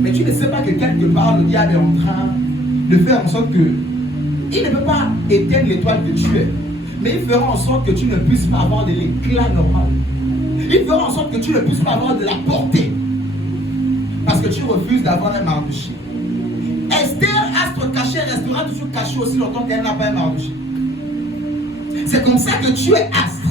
Mais tu ne sais pas que quelque part, le diable est en train de faire en sorte que il ne peut pas éteindre l'étoile que tu es, mais il fera en sorte que tu ne puisses pas avoir de l'éclat normal. Il fera en sorte que tu ne puisses pas avoir de la portée. Parce que tu refuses d'avoir un Mardochée. Esther, astre caché, restera toujours caché aussi longtemps qu'elle n'a pas un Mardochée. C'est comme ça que tu es astre,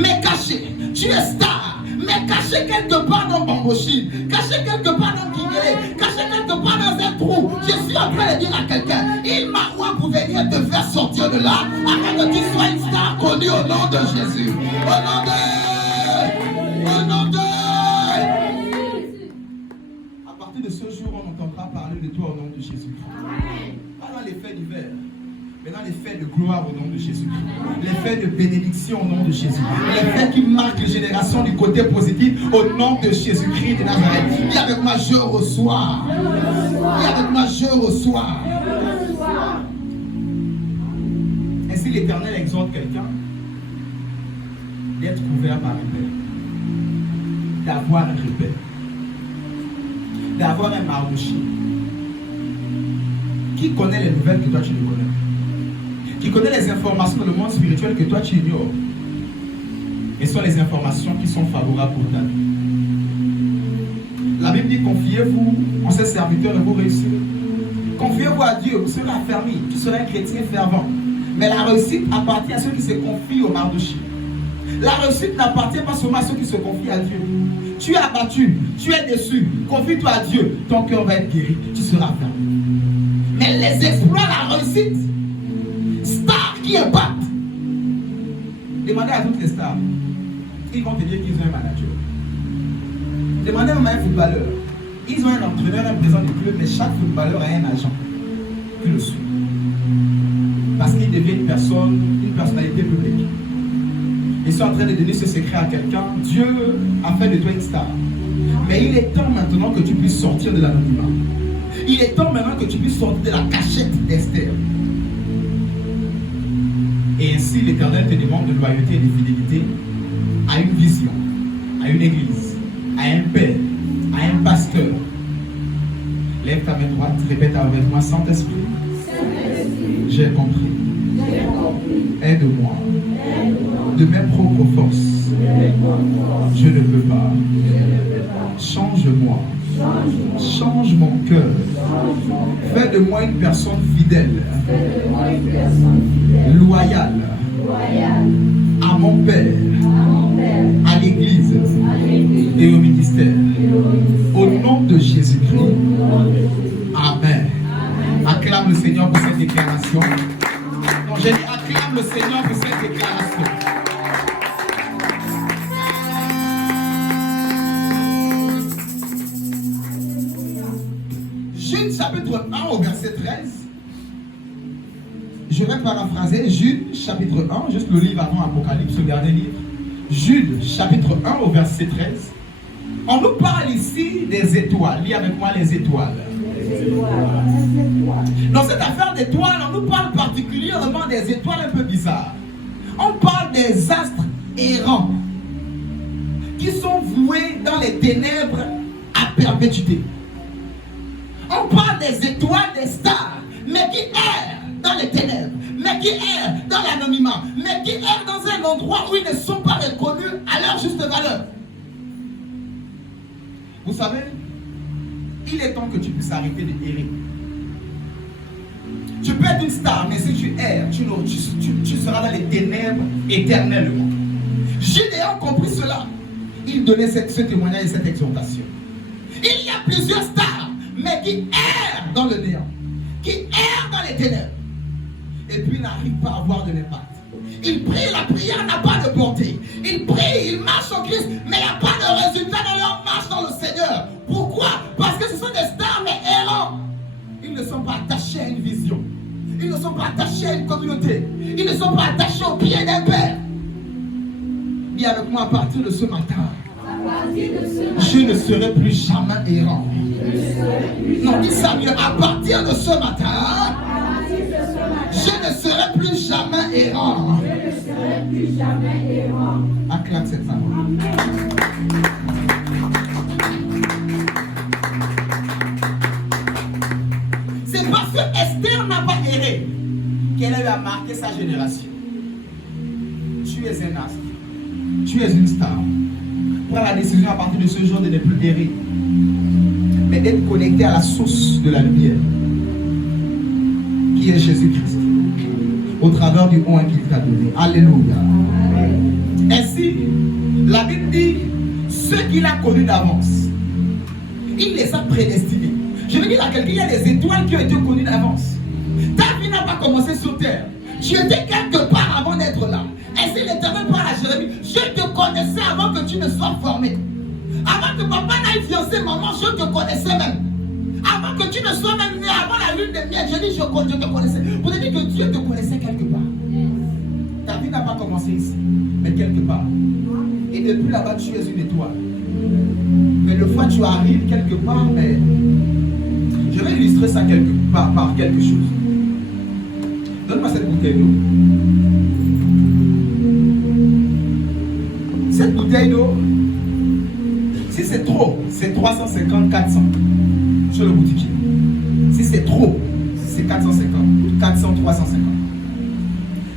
mais caché. Tu es star, mais caché quelque part dans Bambochine, caché quelque part dans Guinée, caché quelque part dans un trou. Je suis en train de dire à quelqu'un, il m'a roi pour venir te faire sortir de là, afin que tu sois une star connue au nom de Jésus. Au nom de... À partir de ce jour, on entendra parler de toi au nom de Jésus. Pas dans les faits divers, mais dans les faits de gloire au nom de Jésus. Les faits de bénédiction au nom de Jésus. Les faits qui marquent les générations du côté positif au nom de Jésus-Christ de Nazareth. Dis avec moi, je reçois. Dis avec moi, je reçois. Ainsi, l'Éternel exhorte quelqu'un d'être couvert par un père, d'avoir un repère, d'avoir un Mardochée qui connaît les nouvelles que toi tu ne connais, qui connaît les informations dans le monde spirituel que toi tu ignores, et sont les informations qui sont favorables pour ta vie. La Bible dit, confiez-vous en ses serviteurs et vous réussirez. Confiez-vous à Dieu, vous serez affermis, tu seras un chrétien fervent. Mais la réussite appartient à ceux qui se confient au Mardochée. La réussite n'appartient pas seulement à ceux qui se confient à Dieu. Tu es abattu, tu es déçu, confie-toi à Dieu, ton cœur va être guéri, tu seras fermé. Mais les exploits, la réussite, stars qui impactent. Demandez à toutes les stars, ils vont te dire qu'ils ont un manager. Demandez même à un footballeur, ils ont un entraîneur, un président du club, mais chaque footballeur a un agent qui le suit. Parce qu'il devient une personnalité publique. Ils sont en train de donner ce secret à quelqu'un. Dieu a fait de toi une star. Mais il est temps maintenant que tu puisses sortir de l'anonymat. Il est temps maintenant que tu puisses sortir de la cachette d'Esther. Et ainsi, l'Éternel te demande de loyauté et de fidélité à une vision, à une église, à un père, à un pasteur. Lève ta main droite, répète avec moi, Saint-Esprit. J'ai compris. Aide-moi. De mes propres forces. Je ne peux pas. Change-moi. Change mon cœur. Fais de moi une personne fidèle. Loyale. À mon Père. À l'Église. Et au ministère. Au nom de Jésus-Christ. Amen. Acclame le Seigneur pour cette déclaration. Non, j'ai dit acclame le Seigneur pour cette déclaration. Jude chapitre 1 au verset 13. Je vais paraphraser Jude chapitre 1, juste le livre avant Apocalypse, le dernier livre. Jude chapitre 1 au verset 13. On nous parle ici des étoiles. Lis avec moi les étoiles. Dans cette affaire d'étoiles, on nous parle particulièrement des étoiles un peu bizarres. On parle des astres errants qui sont voués dans les ténèbres à perpétuité. On parle des étoiles, des stars, mais qui errent dans les ténèbres, mais qui errent dans l'anonymat, mais qui errent dans un endroit où ils ne sont pas reconnus à leur juste valeur. Vous savez, il est temps que tu puisses arrêter de errer. Tu peux être une star, mais si tu erres, tu seras dans les ténèbres éternellement. Gédéon compris cela. Il donnait ce témoignage et cette exhortation. Il y a plusieurs stars, mais qui errent dans le néant, qui errent dans les ténèbres, et puis n'arrivent pas à avoir de l'impact. Ils prient, la prière n'a pas de portée. Ils prient, ils marchent au Christ, mais il n'y a pas de résultat dans leur marche dans le Seigneur. Pourquoi? Parce que ce sont des stars, mais errants. Ils ne sont pas attachés à une vision. Ils ne sont pas attachés à une communauté. Ils ne sont pas attachés au pied d'un père. Dis avec moi à partir de ce matin, je ne serai plus jamais errant. Non, dis ça mieux. À partir de ce matin, je ne serai plus jamais errant. Acclame cette femme. C'est parce que Esther n'a pas erré qu'elle a eu à marquer sa génération. Tu es un astre. Tu es une star. Prends la décision à partir de ce jour de ne plus errer, mais d'être connecté à la source de la lumière, qui est Jésus-Christ, au travers du nom qu'il t'a donné. Alléluia. Ainsi, la Bible dit, ceux qu'il a connus d'avance, il les a prédestinés. Je veux dire à quelqu'un, il y a des étoiles qui ont été connues d'avance. Ta vie n'a pas commencé sur terre. Tu étais quelque part avant d'être là. Ainsi, l'Éternel parle à Jérémie. Je te connaissais avant que tu ne sois formé. Avant que papa n'aille fiancé maman, je te connaissais même. Avant que tu ne sois même né, avant la lune de miel, je dis je te connaissais. Pour te dire que Dieu te connaissait quelque part. Ta vie n'a pas commencé ici, mais quelque part. Et depuis là-bas, tu es une étoile. Mais le fois tu arrives quelque part, mais je vais illustrer ça par quelque chose. Donne-moi cette bouteille d'eau. Cette bouteille d'eau, si c'est trop, c'est 350, 400 sur le boutiquier. Si c'est trop, c'est 450, 400, 350.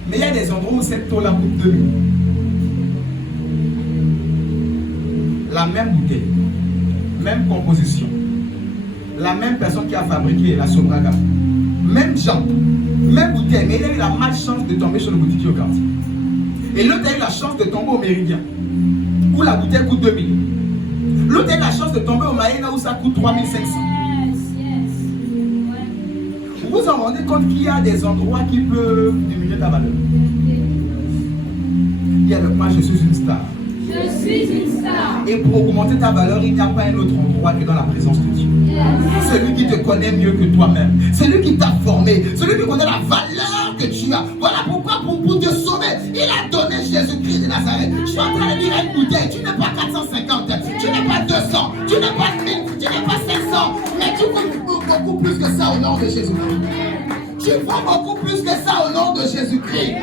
Mais il y a des endroits où cette eau-là coûte 2000. La même bouteille, même composition, la même personne qui a fabriqué la Sobraga, même genre, même bouteille, mais il a eu la malchance de tomber sur le boutiquier au quartier. Et l'autre a eu la chance de tomber au Méridien, où la bouteille coûte 2000. L'autre a eu la chance de tomber au Maïna, où ça coûte 3500. Vous vous en rendez compte qu'il y a des endroits qui peuvent diminuer ta valeur. Dis avec moi, je suis une star. Je suis une star. Et pour augmenter ta valeur, il n'y a pas un autre endroit que dans la présence de Dieu. Celui qui te connaît mieux que toi-même. Celui qui t'a formé. Celui qui connaît la valeur que tu as. Voilà pourquoi pour te sauver, il a donné Jésus-Christ de Nazareth. Je suis en train de dire à une bouteille, tu n'es pas 450, tu n'es pas 200, tu n'es pas 1000, tu n'es pas 500, mais tu vaux beaucoup plus que ça au nom de Jésus-Christ. Tu vaux beaucoup plus que ça au nom de Jésus-Christ.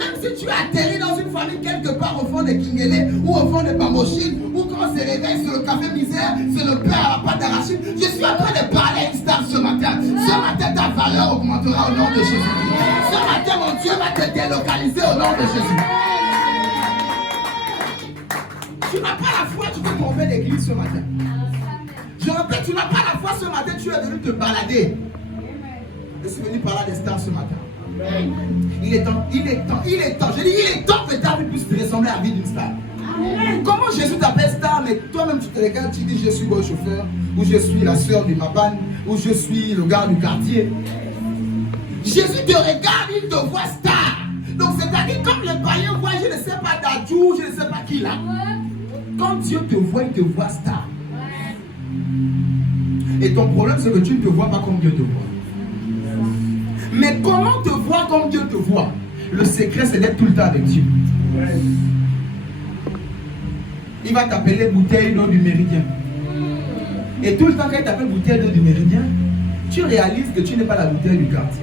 Même si tu atterris dans une famille quelque part au fond de Kingele ou au fond de Bamochine, ou quand on se réveille sur le café misère, c'est le pain à la pâte d'arachide, je suis en train de parler à une star ce matin. Ce matin, ta valeur augmentera au nom de Jésus-Christ. Ce matin, mon Dieu va te délocaliser au nom de Jésus. Tu n'as pas la foi, tu peux tomber l'église ce matin. Je répète, tu n'as pas la foi ce matin, tu es venu te balader. Je suis venu parler à des stars ce matin. Il est temps, je dis il est temps que ta vie puisse ressembler à la vie d'une star. Comment Jésus t'appelle star, mais toi-même tu te regardes, tu dis je suis le chauffeur, ou je suis la soeur de ma banne, ou je suis le gars du quartier. Jésus te regarde, il te voit star. Donc c'est-à-dire comme les païens voient, je ne sais pas d'Adjou, je ne sais pas qui là. Quand Dieu te voit, il te voit star. Et ton problème c'est que tu ne te vois pas comme Dieu te voit. Mais comment te voir comme Dieu te voit? Le secret, c'est d'être tout le temps avec Dieu. Il va t'appeler bouteille d'eau du Méridien. Et tout le temps, quand il t'appelle bouteille d'eau du Méridien, tu réalises que tu n'es pas la bouteille du quartier.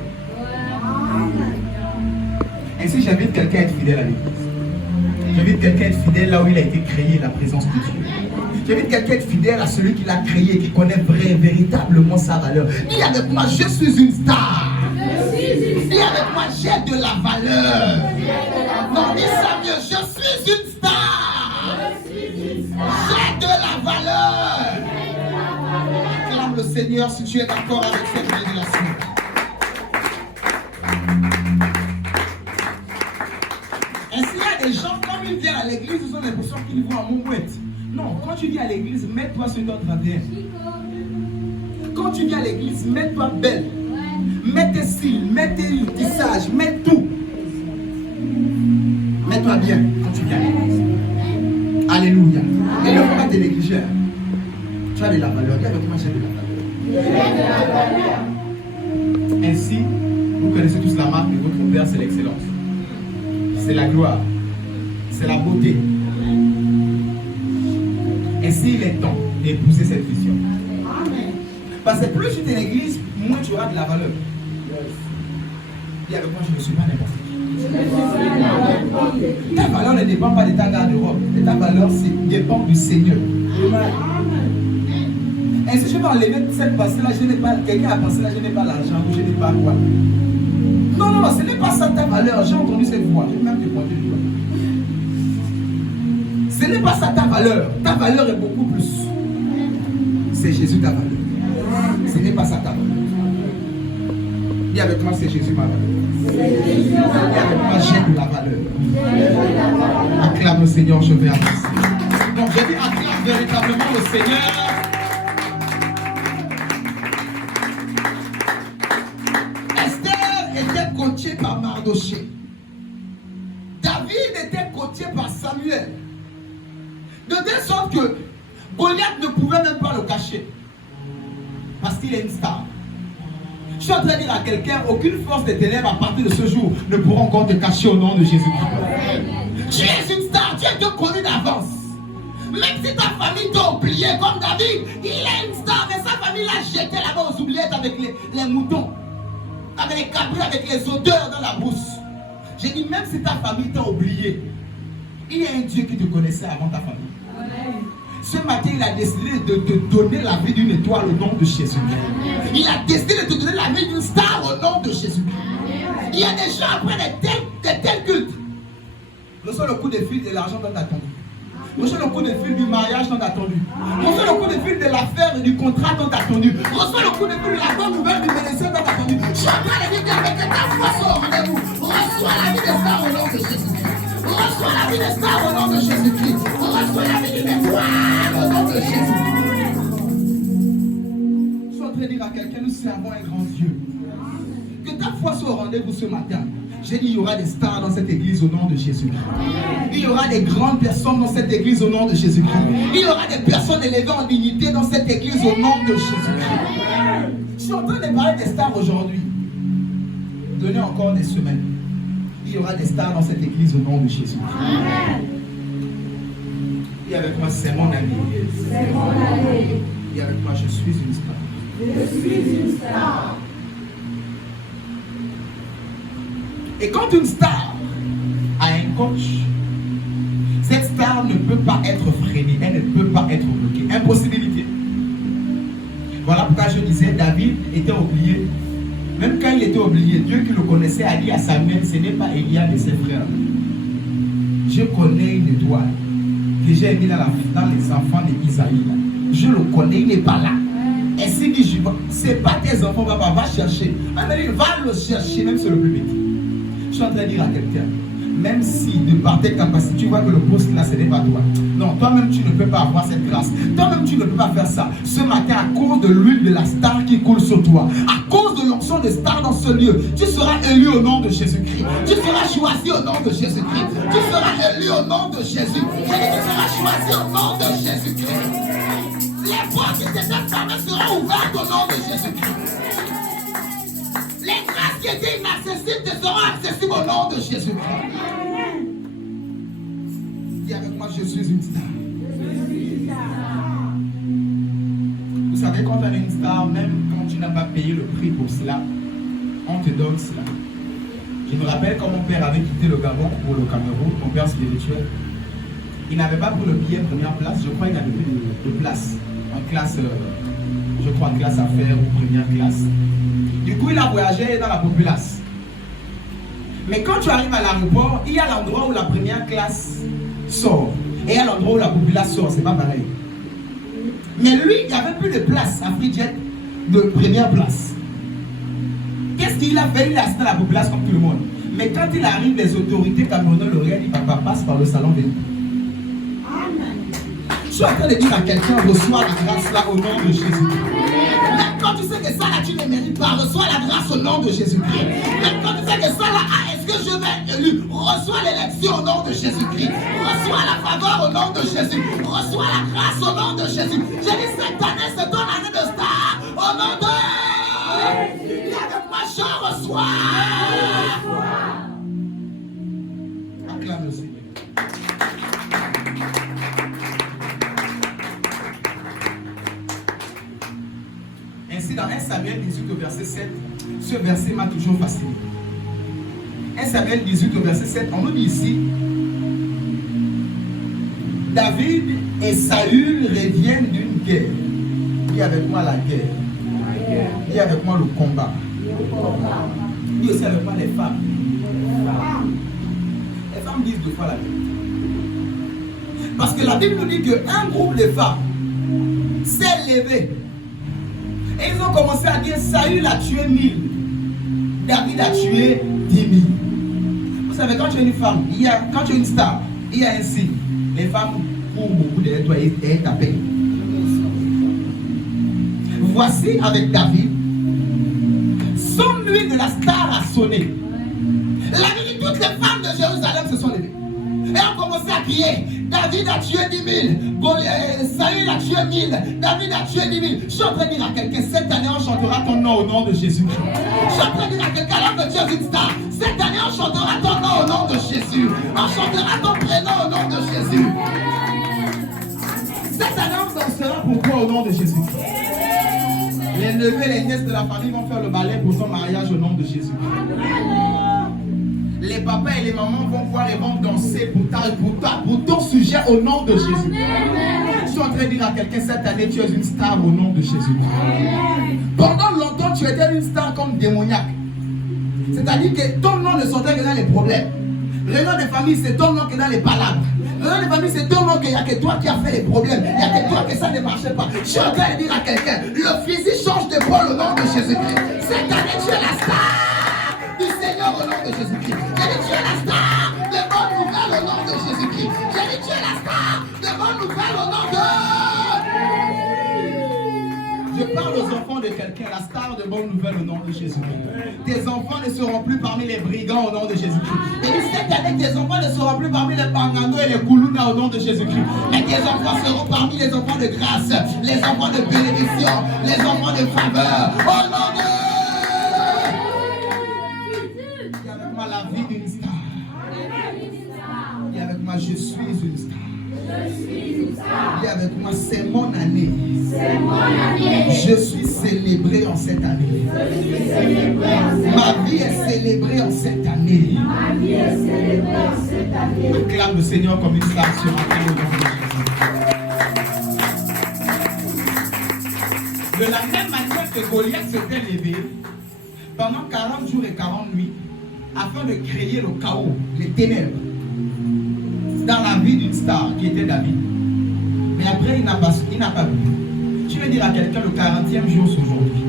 Ainsi, j'invite quelqu'un à être fidèle à l'église. J'invite quelqu'un à être fidèle là où il a été créé, la présence de Dieu. J'invite quelqu'un à être fidèle à celui qui l'a créé, qui connaît véritablement sa valeur. Dis avec moi, je suis une star. Dis avec moi, j'ai de la valeur. Non, dis ça mieux, je suis une star. J'ai de la valeur. Acclame le Seigneur si tu es d'accord avec cette révélation. Ainsi, il y a des gens, quand ils viennent à l'église, ils ont l'impression qu'ils vont à Montouette. Non, quand tu viens à l'église, mets-toi sur notre ADN. Quand tu viens à l'église, mets-toi belle. Mets tes cils, mets tes tissages, mets tout. Mets-toi bien quand tu viens à l'église. Alléluia. Et ne faut pas te négliger. Tu as de la valeur. Dis avec moi, j'ai de la valeur. Ainsi, vous connaissez tous la marque de votre Père, c'est l'excellence. C'est la gloire. C'est la beauté. Et s'il est temps d'épouser cette vision. Parce que plus tu es dans l'église, moins tu auras de la valeur. Dis avec moi, je ne suis pas n'importe qui. Ta valeur ne dépend pas de ta garde-robe. Ta valeur dépend du Seigneur. Et si je vais enlever cette pensée-là, je n'ai pas, quelqu'un a pensé là, je n'ai pas l'argent ou je n'ai pas quoi. Non, ce n'est pas ça ta valeur. J'ai entendu cette voix. Je vais même te pointer du doigt. Ce n'est pas ça ta valeur. Ta valeur est beaucoup plus. C'est Jésus ta valeur. Ce n'est pas ça ta valeur. Dis avec moi, c'est Jésus ma valeur. Dis avec moi, j'ai de la valeur. Acclame le Seigneur, je vais avancer. Donc je dis acclame véritablement le Seigneur. Coaché par Mardoché. David était coaché par Samuel. De telle sorte que Goliath ne pouvait même pas le cacher. Parce qu'il est une star. Je suis en train de dire à quelqu'un, aucune force des ténèbres à partir de ce jour ne pourra encore te cacher au nom de Jésus-Christ. Tu es une star, tu es connu d'avance. Même si ta famille t'a oublié, comme David, il est une star, mais sa famille l'a jeté là-bas aux oubliettes avec les moutons. Avec les cabris, avec les odeurs dans la brousse. J'ai dit, même si ta famille t'a oublié, il y a un Dieu qui te connaissait avant ta famille. Ce matin, il a décidé de te donner la vie d'une étoile au nom de Jésus. Il a décidé de te donner la vie d'une star au nom de Jésus. Il y a des gens après de tels cultes. Reçois le coup de fil de l'argent dans ta tombe. Reçois le coup de fil du mariage tant attendu. Reçois le coup de fil de l'affaire et du contrat tant attendu. Reçois le coup de fil de la bonne nouvelle du ministère tant attendu. Je suis en train de dire avec ta foi soit au rendez-vous. Reçois la vie de star au nom de Jésus. Reçois la vie de star au nom de Jésus-Christ. Reçois la vie d'une étoile au nom de Jésus. Je suis en train de dire à quelqu'un, nous servons un grand Dieu. Que ta foi soit au rendez-vous ce matin. J'ai dit, il y aura des stars dans cette église au nom de Jésus-Christ. Il y aura des grandes personnes dans cette église au nom de Jésus-Christ. Il y aura des personnes élevées en dignité dans cette église au nom de Jésus-Christ. Je suis en train de parler des stars aujourd'hui. Donnez encore des semaines. Il y aura des stars dans cette église au nom de Jésus-Christ. Et avec moi, c'est mon ami. C'est mon ami. Et avec moi, je suis une star. Je suis une star. Et quand une star a un coach, cette star ne peut pas être freinée, elle ne peut pas être bloquée. Impossibilité. Voilà pourquoi je disais, David était oublié. Même quand il était oublié, Dieu qui le connaissait a dit à Samuel, ce n'est pas Eliab et ses frères. Je connais une étoile que j'ai mis dans les enfants d'Isaïe. Je le connais, il n'est pas là. Et s'il dit, ce n'est pas tes enfants, papa, va chercher. Va le chercher, même sur le plus petit. Je suis en train de dire à quelqu'un, même si de par tes capacités, tu vois que le poste là, ce n'est pas toi. Non, toi-même, tu ne peux pas avoir cette grâce. Toi-même, tu ne peux pas faire ça. Ce matin, à cause de l'huile de la star qui coule sur toi, à cause de l'onction de star dans ce lieu, tu seras élu au nom de Jésus-Christ. Tu seras choisi au nom de Jésus-Christ. Tu seras élu au nom de Jésus. Tu seras choisi au nom de Jésus-Christ. Les portes qui étaient fermées seront ouvertes au nom de Jésus-Christ. Les grâces qui étaient inaccessibles te seront accessibles au nom de Jésus-Christ. Dis avec moi, je suis une star. Vous savez, quand on est une star, même quand tu n'as pas payé le prix pour cela, on te donne cela. Je me rappelle quand mon père avait quitté le Gabon pour le Cameroun, mon père spirituel. Il n'avait pas pris le billet première place, je crois qu'il n'avait plus de place. En classe, je crois en classe affaires ou première classe. Du coup, il a voyagé dans la populace. Mais quand tu arrives à l'aéroport, il y a l'endroit où la première classe sort. Et il y a l'endroit où la populace sort. C'est pas pareil. Mais lui, il n'y avait plus de place à FreeJet de première place. Qu'est-ce qu'il a fait? Il a assis dans la populace comme tout le monde. Mais quand il arrive, les autorités camerounaises le regardent, papa passe par le salon de lui. Je suis en train de dire à quelqu'un, reçois la grâce là au nom de Jésus-Christ. Même quand tu sais que ça là tu ne mérites pas, reçois la grâce au nom de Jésus-Christ. Même quand tu sais que ça là, est-ce que je vais être élu? Reçois l'élection au nom de Jésus-Christ. Reçois la faveur au nom de Jésus. Reçois la grâce au nom de Jésus. J'ai dit cette année, c'est ton année de star. Au nom de Jésus. Avec moi, je reçois. Acclame le Seigneur. ici dans 1 Samuel 18 au verset 7. Ce verset m'a toujours fasciné. 1 Samuel 18 au verset 7, on nous dit ici, David et Saül reviennent d'une guerre. Dis avec moi la guerre. Dis avec moi le combat. Dis aussi avec moi les femmes. Les femmes disent deux fois la Bible. Parce que la Bible nous dit qu'un groupe de femmes s'est levé. Et ils ont commencé à dire Saül a tué 1000. David a tué 10 000. Vous savez, quand tu es une femme, quand tu es une star, il y a un signe. Les femmes courent beaucoup derrière toi et tapent. Voici avec David, son nuit de la star a sonné. La nuit, toutes les femmes de Jérusalem se sont levées. Et ont commencé à crier. David a tué 10 000. Saül a tué 1000. David a tué 10 000. Je suis en train de dire à quelqu'un, cette année on chantera ton nom au nom de Jésus. Je suis en train de dire à quelqu'un, alors que tu es une star, cette année on chantera ton nom au nom de Jésus. On chantera ton prénom au nom de Jésus. Cette année on dansera pour toi au nom de Jésus. Les neveux et les nièces de la famille vont faire le ballet pour son mariage au nom de Jésus. Les papas et les mamans vont voir et vont danser pour ton sujet au nom de Jésus. Je suis en train de dire à quelqu'un, cette année tu es une star au nom de Jésus. Pendant longtemps tu étais une star comme démoniaque. C'est-à-dire que ton nom ne sortait que dans les problèmes. Le nom de famille c'est ton nom qui est dans les palabres. Le nom de famille c'est ton nom qu'il n'y a que toi qui as fait les problèmes. Il n'y a que toi que ça ne marchait pas. Je suis en train de dire à quelqu'un, le fusil change de bord au nom de Jésus-Christ. Cette année tu es la star du Seigneur au nom de Jésus-Christ. J'ai dit tu es la star de bonnes nouvelles au nom de Jésus-Christ. J'ai dit tu es la star de bonnes nouvelles au nom de... Je parle aux enfants de quelqu'un, la star de bonnes nouvelles au nom de Jésus-Christ. Tes enfants ne seront plus parmi les brigands au nom de Jésus-Christ. Et cette année, tes enfants ne seront plus parmi les pangando et les koulouna au nom de Jésus-Christ. Mais tes enfants seront parmi les enfants de grâce, les enfants de bénédiction, les enfants de faveur. Au nom de... Dis avec moi la vie d'une star. Dis avec moi je suis une star. Dis avec moi c'est mon année. Je suis célébré en cette année. Ma vie est célébrée en cette année. Acclame le Seigneur comme une star sur la terre au nom de Jésus. De la même manière que Goliath s'était levé pendant 40 jours et 40 nuits afin de créer le chaos, les ténèbres dans la vie d'une star qui était David. Mais après il n'a pas vu. Tu veux dire à quelqu'un le 40e jour c'est aujourd'hui.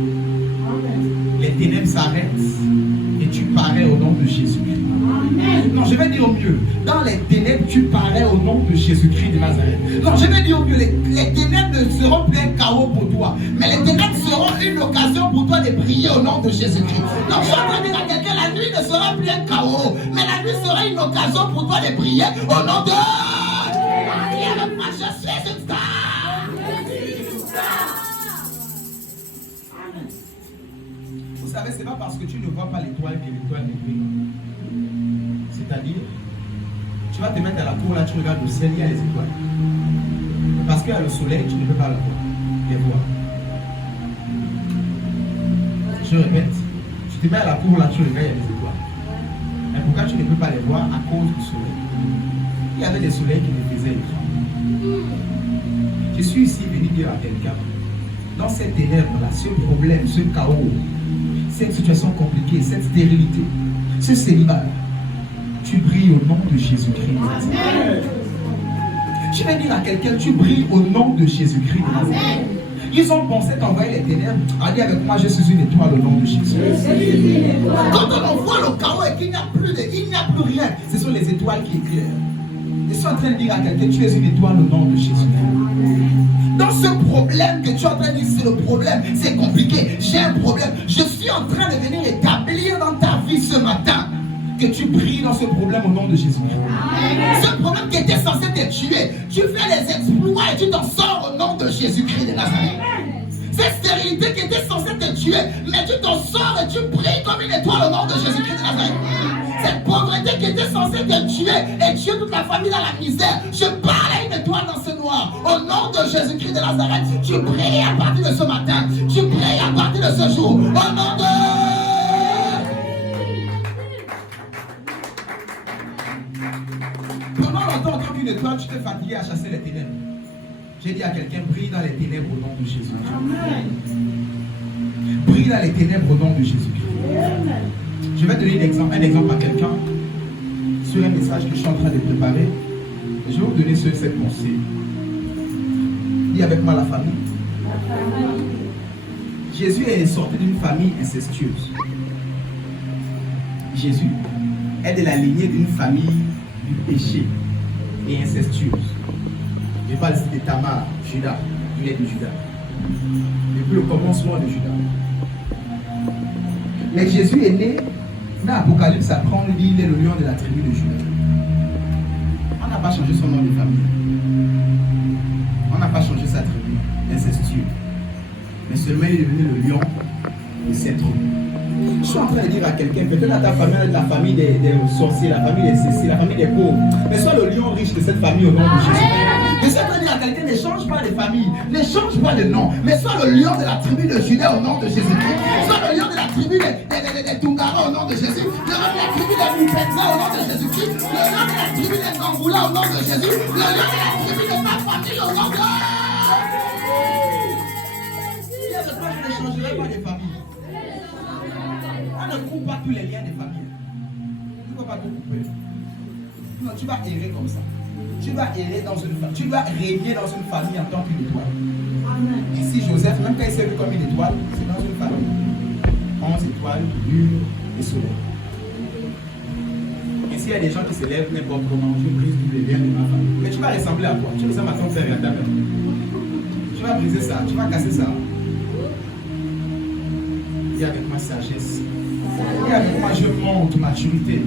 Les ténèbres s'arrêtent et tu parais au nom de Jésus-Christ. Non, je vais dire au mieux. Dans les ténèbres, tu parais au nom de Jésus-Christ de Nazareth. Non, je vais dire au mieux. Les ténèbres ne seront plus un chaos pour toi. Mais les ténèbres seront une occasion pour toi de briller au nom de Jésus-Christ. Donc, je suis en train de dire à quelqu'un, la nuit ne sera plus un chaos. Mais la nuit sera une occasion pour toi de briller au nom de... Je suis une star. Vous savez, ce n'est pas parce que tu ne vois pas l'étoile que l'étoile ne brille. C'est-à-dire, tu vas te mettre à la cour, là, tu regardes le ciel, il y a les étoiles. Parce qu'il y a le soleil, tu ne peux pas les voir. Je répète, tu te mets à la cour, là, tu regardes, il y a les étoiles. Mais pourquoi tu ne peux pas les voir? À cause du soleil. Il y avait des soleils qui me faisaient écran. Je suis ici venu dire à quelqu'un, dans cette ténèbre-là, ce problème, ce chaos, cette situation compliquée, cette stérilité, ce célibat, tu brilles au nom de Jésus-Christ. Je vais dire à quelqu'un, tu brilles au nom de Jésus-Christ. Ils ont pensé qu'envoyer les ténèbres, à dire avec moi, je suis une étoile au nom de Jésus. Quand on envoie le chaos et qu'il n'y a plus rien, ce sont les étoiles qui éclairent. Je suis en train de dire à quelqu'un, tu es une étoile au nom de Jésus. Dans ce problème que tu es en train de dire, c'est le problème, c'est compliqué, j'ai un problème. Je suis en train de venir établir dans ta vie ce matin que tu brilles dans ce problème au nom de Jésus. Ce problème qui était censé te tuer, tu fais les exploits et tu t'en sors au nom de Jésus-Christ de Nazareth. Cette stérilité qui était censée te tuer, mais tu t'en sors et tu brilles comme une étoile au nom de Jésus-Christ de Nazareth. Cette pauvreté qui était censée te tuer et tuer toute la famille dans la misère, je parle à une étoile dans ce noir. Au nom de Jésus-Christ de Nazareth, tu brilles à partir de ce matin. Tu brilles à partir qui a chassé les ténèbres. J'ai dit à quelqu'un, brille dans les ténèbres au nom de Jésus. Amen. Brille dans les ténèbres au nom de Jésus. Amen. Je vais donner un exemple à quelqu'un sur un message que je suis en train de préparer. Je vais vous donner cette pensée. Dis avec moi la famille. Jésus est sorti d'une famille incestueuse. Jésus est de la lignée d'une famille du péché et incestueuse. Je parle ici de Tamar, Judas. Il est de Judas. Depuis le commencement de Judas. Mais Jésus est né, dans l'Apocalypse, après on dit il est le lion de la tribu de Judas. On n'a pas changé son nom de famille. On n'a pas changé sa tribu incestueuse. Mais seulement il est devenu le lion de cette tribu. Je suis en train de dire à quelqu'un, peut-être dans ta famille, la famille des sorciers, la famille des céciles, la famille des pauvres, mais sois le lion riche de cette famille au nom de Jésus. Je suis en train de dire à quelqu'un, ne change pas de famille, ne change pas de nom, mais sois le lion de la tribu de Judas au nom de Jésus-Christ. Sois le lion de la tribu des Tungara au nom de Jésus. Le lion de la tribu des Moupenza au nom de Jésus-Christ. Le lion de la tribu des Angoula au nom de Jésus. Le lion de la tribu de ma famille au nom de Jésus. Je ne changerai pas de famille. On ne coupe pas tous les liens de famille. Tu ne vas pas tout couper. Non, tu vas errer comme ça. Tu vas errer dans une famille. Tu vas régner dans une famille en tant qu'une étoile. Ici, Joseph, même quand il s'est vu comme une étoile, c'est dans une famille. 11 étoiles, lune et soleil. Et s'il y a des gens qui se lèvent n'importe comment, je brise tous les liens de ma famille. Mais tu vas ressembler à quoi? Tu ressembles à ton père et à ta mère. Tu vas briser ça, tu vas casser ça. Dis avec ma sagesse. Dis avec moi, je monte maturité.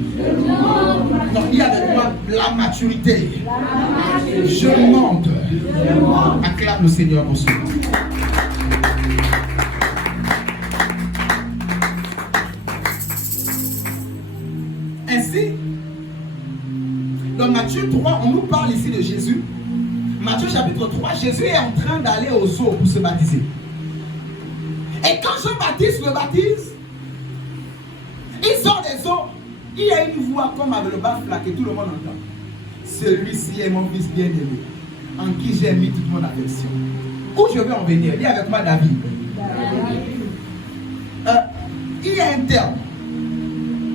Non, dis avec moi la maturité. Je monte. Acclame le Seigneur pour cela. Ainsi, dans Matthieu 3, on nous parle ici de Jésus. Matthieu chapitre 3, Jésus est en train d'aller aux eaux pour se baptiser. Et quand Jean-Baptiste le baptise, il sort des eaux, il y a une voix comme avec le bas flaqué, tout le monde entend. Celui-ci est mon fils bien-aimé, en qui j'ai mis toute mon affection. Où je vais en venir? Dis avec moi David. Il y a un terme.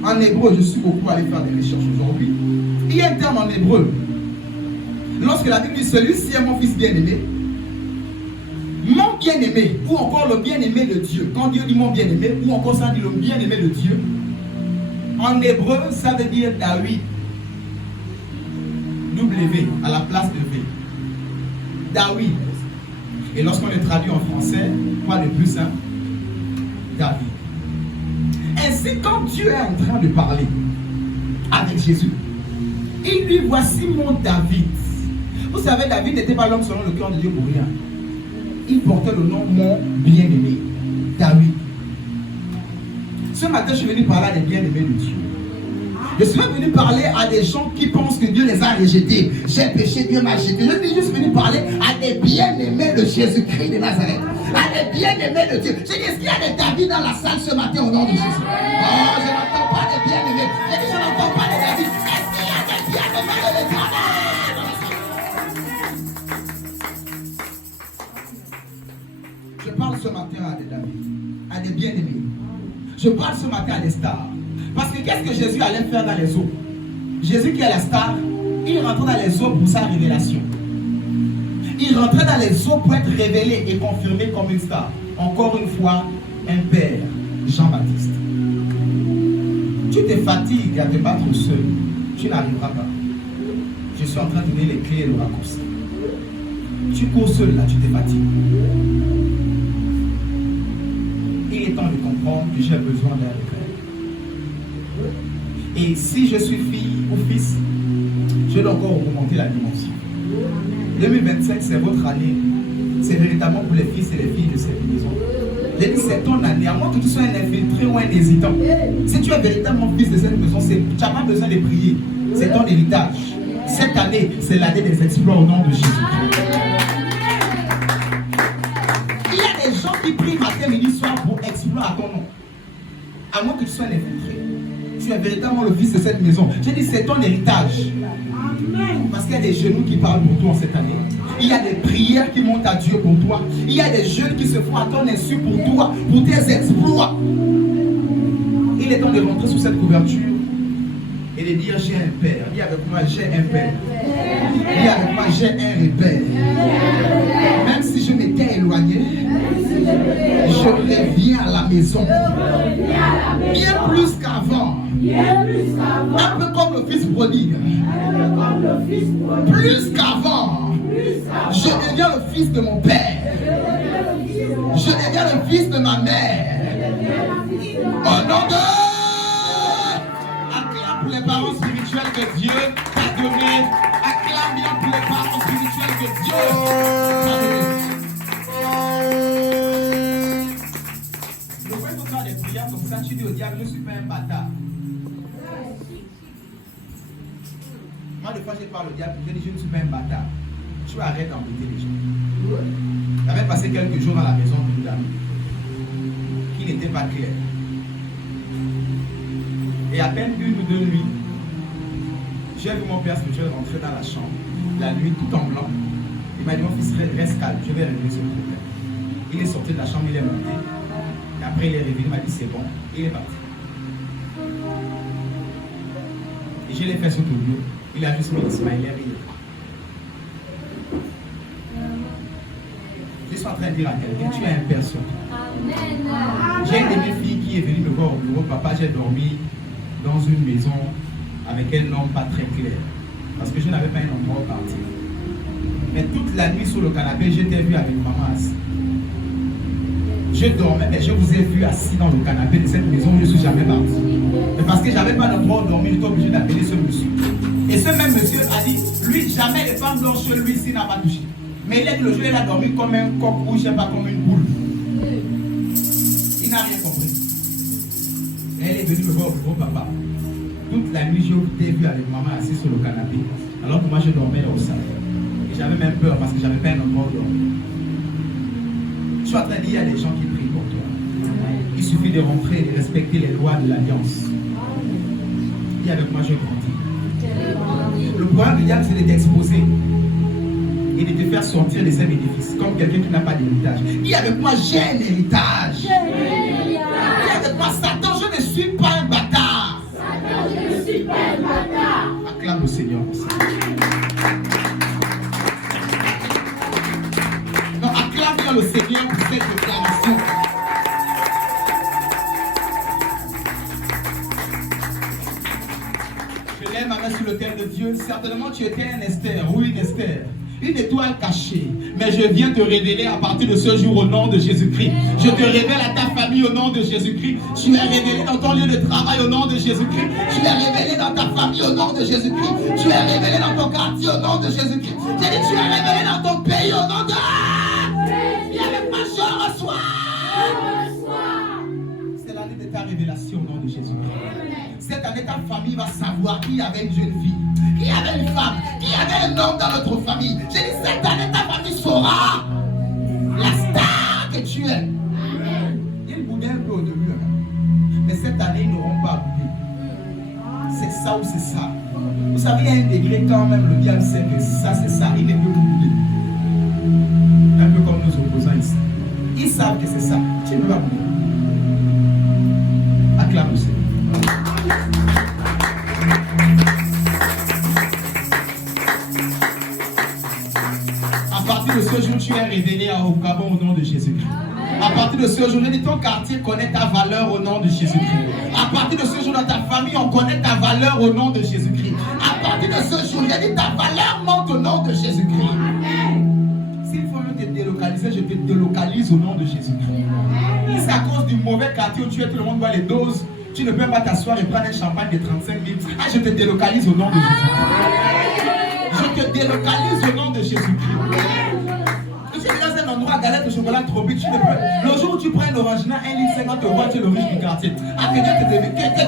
En hébreu, je suis beaucoup allé faire des recherches aujourd'hui. Il y a un terme en hébreu. Lorsque la Bible dit celui-ci est mon fils bien-aimé, mon bien-aimé, ou encore le bien-aimé de Dieu. Quand Dieu dit mon bien-aimé, ou encore ça dit le bien-aimé de Dieu, en hébreu, ça veut dire David. W à la place de V. David. Et lorsqu'on le traduit en français, quoi de plus simple? David. Ainsi, quand Dieu est en train de parler avec Jésus, il lui voici mon David. Vous savez, David n'était pas l'homme selon le cœur de Dieu pour rien. Il portait le nom mon bien-aimé, David. Ce matin, je suis venu parler à des bien-aimés de Dieu. Je suis venu parler à des gens qui pensent que Dieu les a rejetés. J'ai péché, Dieu m'a rejeté. Je suis juste venu parler à des bien-aimés de Jésus-Christ de Nazareth. À des bien-aimés de Dieu. J'ai dit, est-ce qu'il y a des David dans la salle ce matin au nom de Jésus? Oh, je n'entends pas des bien-aimés. J'ai dit, je n'entends pas des David. Est-ce qu'il y a des bien-aimés de l'Éternel? Je parle ce matin à des David, à des bien-aimés. Je parle ce matin à des stars. Parce que qu'est-ce que Jésus allait faire dans les eaux? Jésus qui est la star, il rentrait dans les eaux pour sa révélation. Il rentrait dans les eaux pour être révélé et confirmé comme une star. Encore une fois, un père, Jean-Baptiste. Tu te fatigues à te battre seul, tu n'arriveras pas. Je suis en train de donner les clés et le raccourci. Tu cours seul là, tu te fatigues. Il est temps de comprendre que j'ai besoin d'un réveil. Et si je suis fille ou fils, je dois encore augmenter la dimension. 2025, c'est votre année. C'est véritablement pour les fils et les filles de cette maison. C'est ton année, à moins que tu sois un infiltré ou un hésitant. Si tu es véritablement fils de cette maison, tu n'as pas besoin de prier. C'est ton héritage. Cette année, c'est l'année des exploits au nom de Jésus. Il y a des gens qui prient matin, midi, soir pour exploits à ton nom. À moins que tu sois un infiltré. Tu es véritablement le fils de cette maison. J'ai dit, c'est ton héritage. Parce qu'il y a des genoux qui parlent pour toi en cette année. Il y a des prières qui montent à Dieu pour toi. Il y a des jeunes qui se font à ton insu pour toi, pour tes exploits. Il est temps de rentrer sous cette couverture et de dire j'ai un père. Dis avec moi j'ai un père. Dis avec moi j'ai un repère. Même si je m'étais éloigné, je reviens à la maison. Bien plus qu'avant. Un peu comme le fils prodigue. Plus qu'avant. Je deviens le fils de mon père. Je deviens le fils de ma mère. Au nom de... Acclame pour les parents spirituels que Dieu t'a donné. Acclame bien pour les parents spirituels que Dieu t'a donné. Je vois que faire des prières comme ça, tu dis au diable, je ne suis pas un bâtard. Moi, des fois, je parle au diable, je dis, je ne suis pas un bâtard. Tu arrêtes d'embêter les gens. J'avais passé quelques jours dans la maison d'une dame qui n'était pas claire. Et à peine 1 ou 2 nuits, j'ai vu mon père spirituel rentrer dans la chambre, la nuit tout en blanc. Il m'a dit, mon fils, reste calme, je vais régler ce problème. Il est sorti de la chambre, il est monté. Et après, il est réveillé, il m'a dit, c'est bon, il est parti. Et je l'ai fait sur tout le lieu. Il a juste mis le smiley rire. Je suis en train de dire à quelqu'un, tu as un père sur toi. J'ai une de mes filles qui est venue me voir au bureau. Papa, j'ai dormi dans une maison avec un homme pas très clair. Parce que je n'avais pas un endroit où partir. Mais toute la nuit sur le canapé, je t'ai vu avec maman assis. Je dormais, mais je vous ai vu assis dans le canapé de cette maison où je ne suis jamais parti. Mais parce que je n'avais pas d'endroit où dormir, j'étais obligé d'appeler ce monsieur. Et ce même monsieur a dit, lui, jamais les femmes dorment chez lui s'il n'a pas touché. Mais il a dit le jour, il a dormi comme un coq ou je ne sais pas, comme une boule. Il n'a rien compris. Et elle est venue me voir au bureau, papa. Toute la nuit, je t'ai vu avec maman assise sur le canapé. Alors que moi, je dormais au salon. Et j'avais même peur parce que je n'avais pas un endroit où dormir. Je suis en train de dire, il y a des gens qui prient pour toi. Il suffit de rentrer et de respecter les lois de l'alliance. Dis avec moi, je grandis. Le problème du diable, c'est de t'exposer et de te faire sortir de ces bénéfices, comme quelqu'un qui n'a pas d'héritage. Dis avec moi, j'ai un héritage. Dis avec moi, Satan, je ne suis pas un bâtard. Acclame le Seigneur pour ça. Non, acclame bien le Seigneur pour cette déclaration. Je lève ma main sur le thème de Dieu. Certainement, tu étais un Esther ou une Esther. Une étoile cachée, mais je viens te révéler à partir de ce jour au nom de Jésus-Christ. Je te révèle à ta famille au nom de Jésus-Christ. Tu es révélé dans ton lieu de travail au nom de Jésus-Christ. Tu es révélé dans ta famille au nom de Jésus-Christ. Tu es révélé dans ton quartier au nom de Jésus-Christ. J'ai dit, tu es révélé dans ton pays au nom de... Viens avec moi, je reçois. C'est l'année de ta révélation au nom de Jésus-Christ. Cette année, ta famille va savoir qu'il y avait une jeune fille, qu'il y avait une femme, qu'il y avait un homme dans notre famille. J'ai dit, cette année, ta famille saura la star que tu es. Ils boudaient un peu au début, mais cette année, ils n'auront pas boudé. C'est ça ou c'est ça. Vous savez, il y a un degré quand même, le diable sait que ça, c'est ça. Il ne peut pas bouder. Un peu comme nos opposants ici. Ils savent que c'est ça. Tu ne peux pas bouder. Acclame le Seigneur. À partir de ce jour, tu es révélé au Gabon au nom de Jésus-Christ. À partir de ce jour, je dis, ton quartier connaît ta valeur au nom de Jésus-Christ. À partir de ce jour, dans ta famille, on connaît ta valeur au nom de Jésus-Christ. À partir de ce jour, je dis, ta valeur monte au nom de Jésus-Christ. S'il faut te délocaliser, je te délocalise au nom de Jésus-Christ. C'est à cause du mauvais quartier où tu es, tout le monde voit les doses. Tu ne peux pas t'asseoir et prendre un champagne de 35 000. Ah, je te délocalise au nom de Jésus-Christ. Je te délocalise au nom de Jésus-Christ. Tu es dans un endroit à galette de chocolat trop vite. Le jour où tu prends un orangina, 1,50 litre, tu vois, tu es le riche du quartier. Ah, que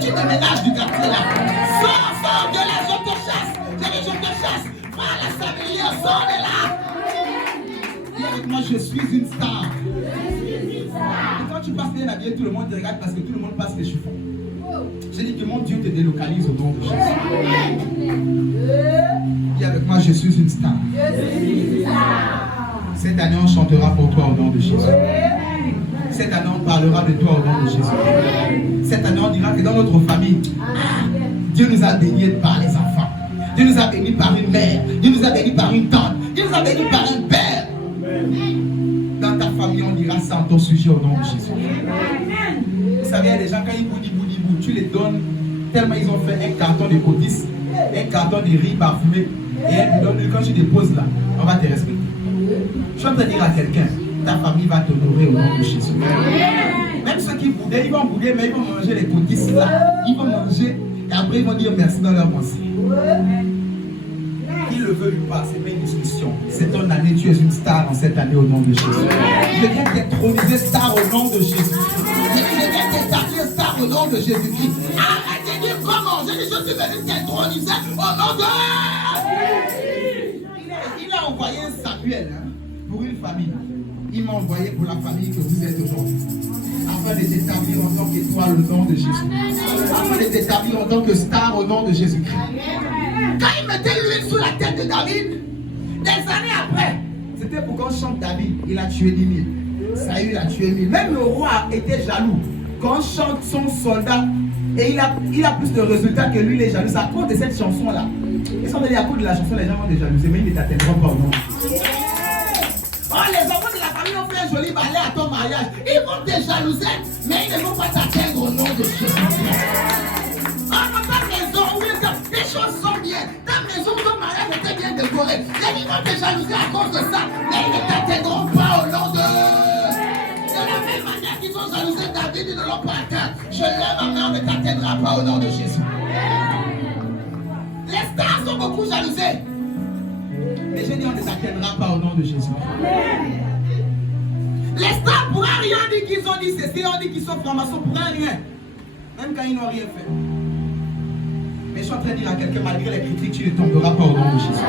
tu te ménages du quartier là. Sors de là, je te chasse. Je te chasse. Prends la 5 millions, sors de là. Dis avec moi, je suis une star. Et quand tu passes bien habillé, tout le monde te regarde parce que tout le monde passe les chiffons. J'ai dit que mon Dieu te délocalise au nom de Jésus. Dis avec moi, je suis une star. Cette année, on chantera pour toi au nom de Jésus. Cette année, on parlera de toi au nom de Jésus. Cette année, on dira que dans notre famille, Dieu nous a bénis par les enfants. Dieu nous a bénis par une mère. Dieu nous a bénis par une tante. Dieu nous a bénis par un père. Dans ta famille, on dira ça en ton sujet au nom de Jésus. Vous savez, il y a des gens, quand ils boudent, tu les donnes tellement ils ont fait un carton de cotis, un carton de riz parfumé, et elles te donnent, quand tu déposes là, on va te respecter. Je suis en train de dire à quelqu'un, ta famille va t'honorer au nom de Jésus. Même ceux qui boudaient, ils vont bouder, mais ils vont manger les cotis là. Ils vont manger, et après ils vont dire merci dans leur pensée. Qu'ils le veulent ou pas, c'est pas une discussion. C'est ton année, tu es une star en cette année au nom de Jésus. Je viens t'introniser star au nom de Jésus. Je viens t'établir star au nom de Jésus-Christ. Arrêtez de dire comment. Je suis venu t'introniser au nom de... Il a envoyé un Samuel pour une famille. Il m'a envoyé pour la famille que vous êtes aujourd'hui. Afin de t'établir en tant qu'étoile au nom de Jésus. Afin de t'établir en tant que star au nom de Jésus-Christ. Quand il mettait l'huile sous la tête de David, des années après, c'était pour qu'on chante David. Il a tué 10 000. Saül a tué 1000. Même le roi était jaloux. Quand on chante son soldat, et il a plus de résultats que lui, il est jaloux. C'est à cause de cette chanson-là. Ils sont allés à cause de la chanson, les gens vont te jalouser, mais ils ne t'atteindront pas au nom. Oh, les enfants de la famille ont fait un joli ballet à ton mariage. Ils vont te jalouser, mais ils ne vont pas t'atteindre au nom de Jésus. Oh, dans ta maison, oui, les choses sont bien. Ta maison, ton mariage était bien décoré. Les gens vont te jalouser à cause de ça, mais ils ne t'atteindront pas au nom de... De la même manière qu'ils ont jalousé David, ils ne l'ont pas atteint. Je lève ma main, on ne t'atteindra pas au nom de Jésus. Les stars sont beaucoup jalousés. Mais je dis, on ne les atteindra pas au nom de Jésus. Les stars pourraient rien dire qu'ils ont dit ceci, on dit qu'ils sont francs-maçons, pourraient rien. Même quand ils n'ont rien fait. Mais je suis en train de dire à quelqu'un, malgré les critiques, tu ne tomberas pas au nom de Jésus.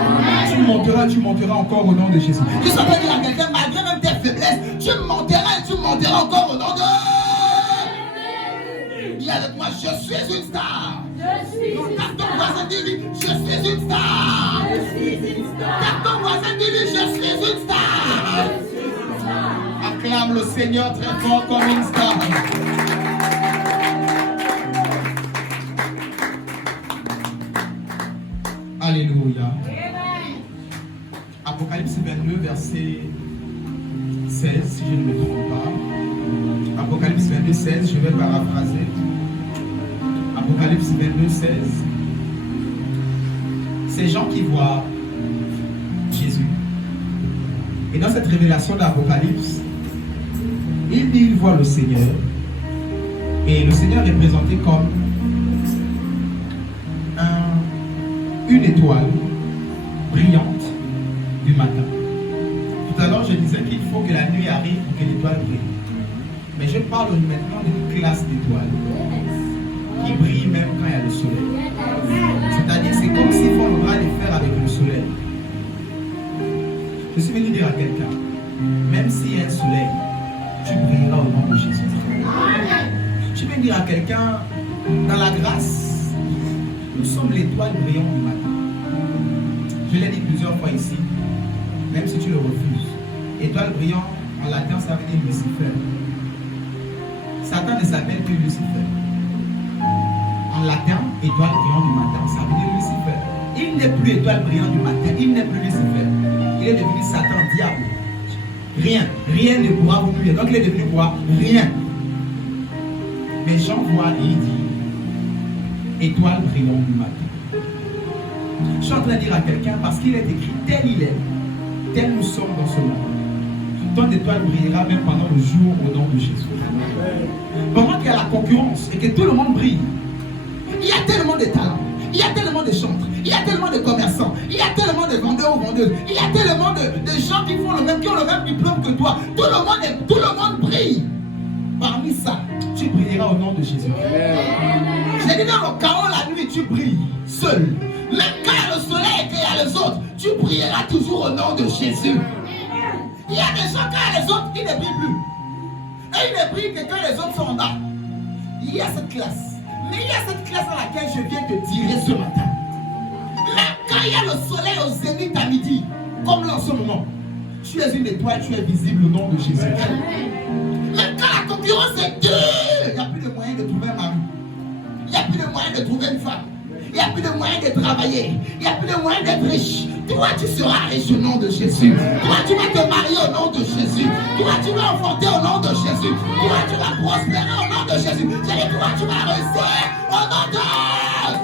Tu monteras encore au nom de Jésus. Je suis en train de dire à quelqu'un, malgré même tes faiblesses, tu monteras encore au nom de... Dis avec moi, je suis une star. Quand ton voisin dit lui, je suis une star. Quand ton voisin dit lui, je suis une star. Acclame le Seigneur très fort comme une star. Alléluia. Apocalypse 22, verset 16, si je ne me trompe pas. Apocalypse 22, 16, je vais paraphraser. Apocalypse 22, 16. Ces gens qui voient Jésus. Et dans cette révélation d'Apocalypse, il voit le Seigneur. Et le Seigneur est présenté comme une étoile brillante du matin. Tout à l'heure, je disais qu'il faut que la nuit arrive pour que l'étoile brille. Mais je parle maintenant d'une classe d'étoiles qui brille même quand il y a le soleil. C'est-à-dire, c'est comme s'il faut le bras de fer avec le soleil. Je suis venu dire à quelqu'un, même s'il y a un soleil, tu brilleras au nom de Jésus. Je viens dire à quelqu'un, dans la grâce, nous sommes l'étoile brillante du matin. Je l'ai dit plusieurs fois ici, même si tu le refuses. Étoile brillante, en latin, ça veut dire Lucifer. Satan ne s'appelle que Lucifer. En latin, étoile brillante du matin, ça veut dire Lucifer. Il n'est plus étoile brillante du matin, il n'est plus Lucifer. Il est devenu Satan, diable. Rien ne pourra vous nuire. Donc il est devenu quoi? Rien. Mais Jean voit et il dit étoile brillante du matin. Je suis en train de dire à quelqu'un parce qu'il est écrit tel il est, tel nous sommes dans ce monde. Ton étoile brillera même pendant le jour au nom de Jésus. Pendant qu'il y a la concurrence et que tout le monde brille, il y a tellement de talents, il y a tellement de chantres, il y a tellement de commerçants, il y a tellement de vendeurs ou vendeuses, il y a tellement de gens qui font le même, qui ont le même diplôme que toi. Tout le monde brille. Parmi ça, tu brilleras au nom de Jésus. J'ai dit dans le chaos la nuit, tu brilles seul. Même quand il y a le soleil et qu'il y a les autres, tu brilleras toujours au nom de Jésus. Il y a des gens, quand il y a les autres, ils ne brillent plus. Et ils ne brillent que quand les autres sont en bas. Il y a cette classe. Mais il y a cette classe à laquelle je viens te tirer ce matin. Même quand il y a le soleil au zénith à midi, comme là en ce moment, tu es une étoile, tu es visible au nom de Jésus. Même quand la concurrence est dure, il n'y a plus de moyen de trouver un mari. Il n'y a plus de moyen de trouver une femme. Il n'y a plus de moyen de travailler. Il n'y a plus de moyen d'être riche. Toi, tu seras riche au nom de Jésus. Toi, tu vas te marier au nom de Jésus. Toi, tu vas enfanter au nom de Jésus. Toi, tu vas prospérer au nom de Jésus. J'ai dit, toi, tu vas réussir au nom de Jésus.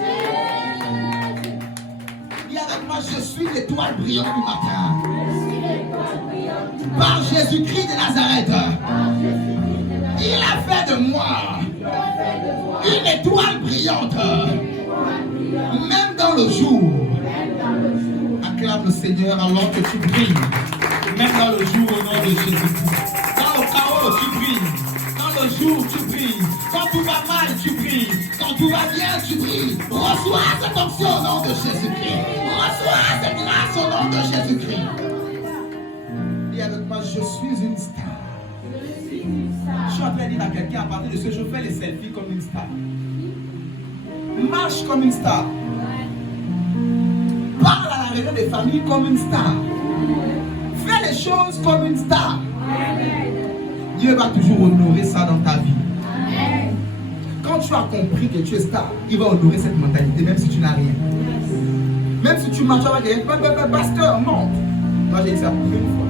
Dis avec moi, je suis l'étoile brillante du matin. Par Jésus-Christ de Nazareth. Il a fait de moi une étoile brillante. Même dans le jour. Acclame le Seigneur alors que tu brilles. Même dans le jour au nom de Jésus-Christ. Dans le chaos, tu brilles. Dans le jour, tu brilles. Quand tout va mal, tu brilles. Quand tout va bien, tu brilles. Reçois cette onction au nom de Jésus-Christ. Reçois cette grâce au nom de Jésus-Christ. Dis avec moi, je suis une star. Je suis en train de dire à quelqu'un, à partir de ce jour, fais les selfies comme une star. Marche comme une star. Parle à la réunion des familles comme une star. Fais les choses comme une star. Dieu va toujours honorer ça dans ta vie. Quand tu as compris que tu es star, il va honorer cette mentalité, même si tu n'as rien. Même si tu marches avec quelqu'un, pasteur, monte. Moi j'ai dit ça pour une fois.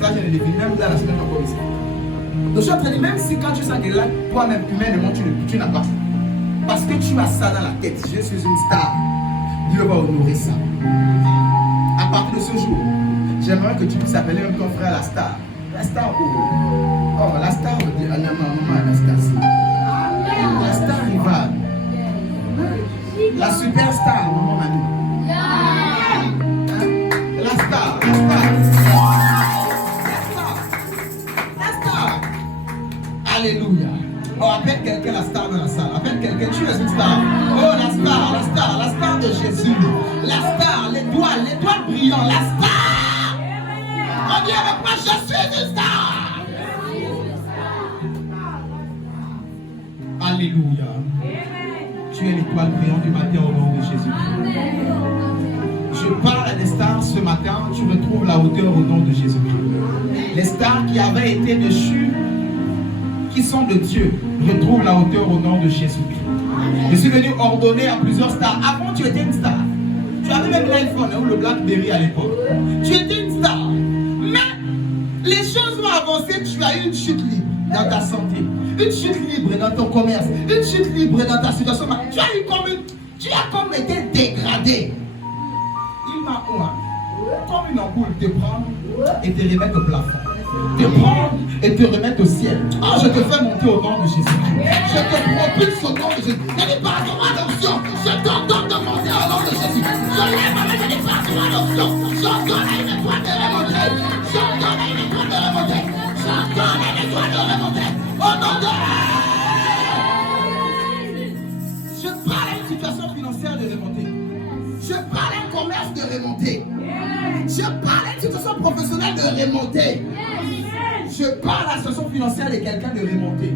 Ça, je l'ai défini, même là, la semaine encore ici. Donc, je suis en train de dire, même si quand tu sens que là, toi-même, humainement, tu n'as pas. Parce que tu as ça dans la tête, je suis une star. Dieu va honorer ça. À partir de ce jour, j'aimerais que tu puisses appeler même ton frère la star. La star où? Oh, la star, on dit, maman, la star, c'est. La star rivale. La superstar, maman Manu. La star, la star. Alléluia. Oh, appelle quelqu'un la star dans la salle. Appelle quelqu'un, tu es une star. Oh, la star de Jésus. La star, l'étoile brillante, la star. On dit avec moi, je suis une star. Alléluia. Tu es l'étoile brillante du matin au nom de Jésus. Je parle à des stars ce matin, tu retrouves la hauteur au nom de Jésus-Christ. Les stars qui avaient été déchues, qui sont de Dieu, retrouvent la hauteur au nom de Jésus-Christ. Je suis venu ordonner à plusieurs stars. Avant, tu étais une star. Tu avais même l'iPhone ou le Blackberry à l'époque. Tu étais une star. Mais les choses ont avancé, tu as eu une chute libre dans ta santé, une chute libre dans ton commerce, une chute libre dans ta situation. Tu as comme été dégradé. Il m'a comme une ampoule te prendre et te remettre au plafond. Te prendre et te remettre au ciel. Ah, je te fais monter au nom de Jésus. Je te propulse au nom de Jésus. Je dis pardon à l'onction. Je t'ordonne de monter au nom de Jésus. Je lève avec je dis pardon à l'onction. J'ordonne à une étoile de remonter. J'ordonne à une étoile de remonter. J'ordonne à une étoile de remonter. Au nom de Jésus. Je parle à une situation financière de remonter. Je parle à un commerce de remonter. Je parle à une situation professionnelle de remonter. Je parle à la situation financière de quelqu'un de remonter.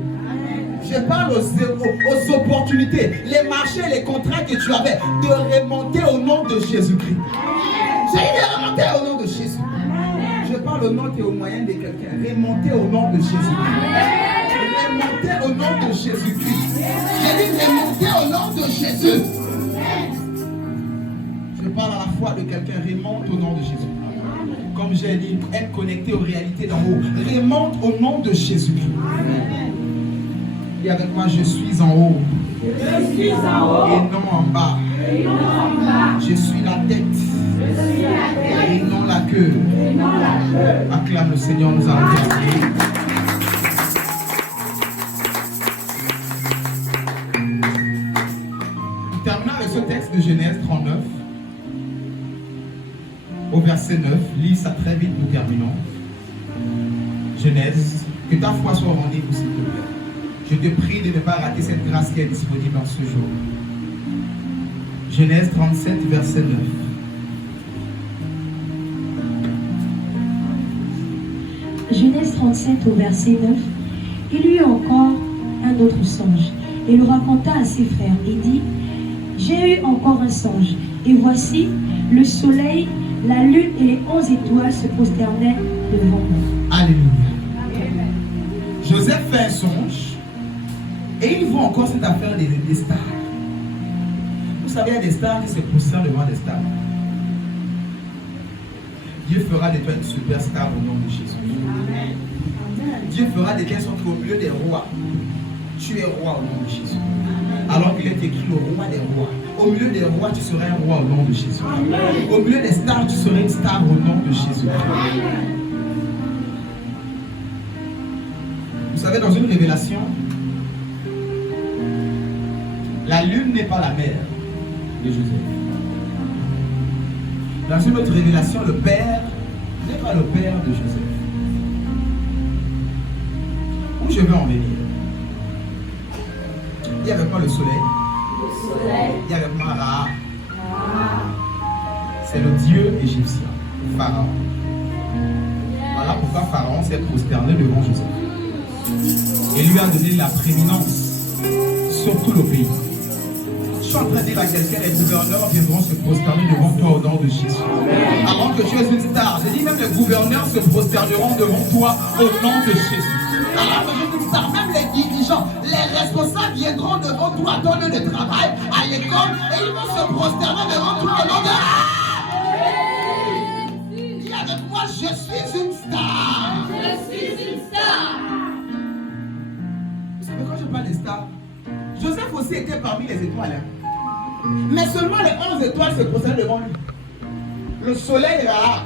Je parle aux opportunités, les marchés, les contrats que tu avais, de remonter au nom de Jésus-Christ. J'ai dit de remonter au nom de Jésus. Je parle au nom et au moyen de quelqu'un. Remonter au nom de Jésus-Christ. Remonter au nom de Jésus-Christ. J'ai dit remonter au nom de Jésus. Je parle à la fois de quelqu'un, remonte au nom de Jésus. Comme j'ai dit, être connecté aux réalités d'en haut. Remonte au nom de Jésus-Christ. Et avec moi, je suis en haut. Je suis en haut. Et non en bas. Et non en bas. Je suis la tête. Je suis la tête. Et non la queue. Et non la queue. Acclame le Seigneur, nous allons terminer. Terminons avec ce texte de Genèse 39. Au verset 9, lis ça très vite, nous terminons. Genèse, que ta foi soit au rendez-vous, s'il te plaît. Je te prie de ne pas rater cette grâce qui est disponible en ce jour. Genèse 37, verset 9. Genèse 37 au verset 9. Il y eut encore un autre songe. et le raconta à ses frères et dit, j'ai eu encore un songe, et voici, le soleil, la lune et les 11 étoiles se prosternaient devant moi. Alléluia. Joseph fait un songe et il voit encore cette affaire des stars. Vous savez, il y a des stars qui se prosternent devant des stars. Dieu fera de toi une superstar au nom de Jésus. Dieu fera de toi qu'au milieu des rois, tu es roi au nom de Jésus. Alors qu'il est écrit le roi des rois. Au milieu des rois, tu seras un roi au nom de Jésus. Au milieu des stars, tu seras une star au nom de Jésus. Vous savez, dans une révélation, la lune n'est pas la mère de Joseph. Dans une autre révélation, le père n'est pas le père de Joseph. Où je veux en venir? Il n'y avait pas le soleil. Il n'y avait pas Ra. C'est le dieu égyptien, Pharaon. Voilà pourquoi Pharaon s'est prosterné devant Joseph et lui a donné la prééminence sur tout le pays. Je suis en train de dire à quelqu'un, les gouverneurs viendront se prosterner devant toi au nom de Jésus. Avant que tu es une star, j'ai dit même les gouverneurs se prosterneront devant toi au nom de Jésus. Alors que je suis une star, même les dirigeants, les responsables viendront devant toi à ton lieu de travail, à l'école, et ils vont se prosterner devant toi au nom de Jésus. Dis avec moi, je suis une star. Je suis une star. Vous savez, quand je parle des stars, Joseph aussi était parmi les étoiles. Hein. Mais seulement les 11 étoiles se prosternaient devant lui. Le soleil, là,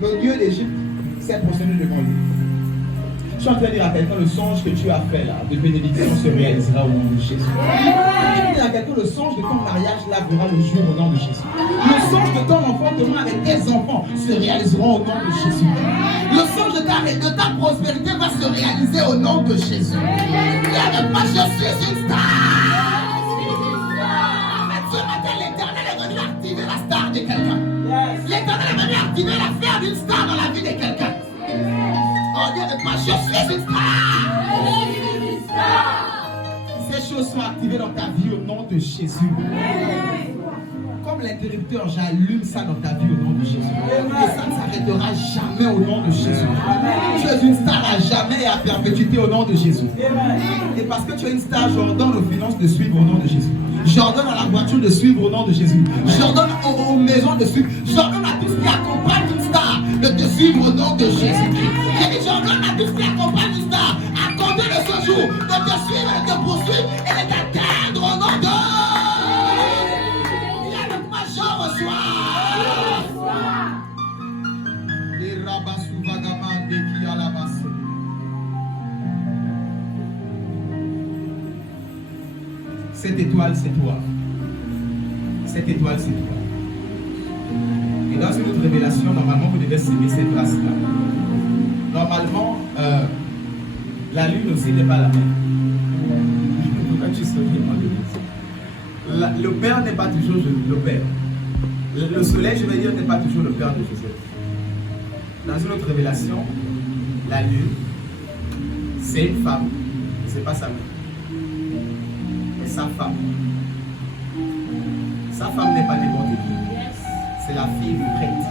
le dieu d'Égypte, s'est prosterné devant lui. Je suis en train de dire à quelqu'un, le songe que tu as fait là, de bénédiction se réalisera au nom de Jésus. Je suis en train de dire à quelqu'un, le songe de ton mariage là verra le jour au nom de Jésus. Le songe de ton enfantement avec tes enfants se réaliseront au nom de Jésus. Le songe de ta prospérité va se réaliser au nom de Jésus. Et avec moi, je suis une star. Ce matin, l'Éternel est venu activer la star de quelqu'un. L'Éternel est venu activer l'affaire d'une star dans la vie de quelqu'un. Oh Dieu, avec moi, je suis une star. Ces choses sont activées dans ta vie au nom de Jésus. Comme l'interrupteur, j'allume ça dans ta vie au nom de Jésus. Et ça ne s'arrêtera jamais au nom de Jésus. Tu es une star à jamais et à perpétuité au nom de Jésus. Et parce que tu es une star, j'ordonne aux finances de suivre au nom de Jésus. J'ordonne à la voiture de suivre au nom de Jésus. J'ordonne aux maisons de suivre. J'ordonne à tous qui accompagnent une star de te suivre au nom de Jésus. Et j'ordonne à tous qui accompagnent une star à compter de ce jour de te suivre et de te poursuivre et de t'atteindre au nom de... Et avec moi, je reçois. Les rabassous vagabonds qui à la basse. Cette étoile, c'est toi. Cette étoile, c'est toi. Et dans une autre révélation, normalement, vous devez s'aimer cette race-là. Normalement, la lune aussi n'est pas la même. Pourquoi tu souris, moi, le père n'est pas toujours le père. Le soleil, je vais dire, n'est pas toujours le père de Joseph. Dans une autre révélation, la lune, c'est une femme, c'est pas sa mère. Sa femme. Sa femme n'est pas n'importe qui. C'est la fille du prêtre.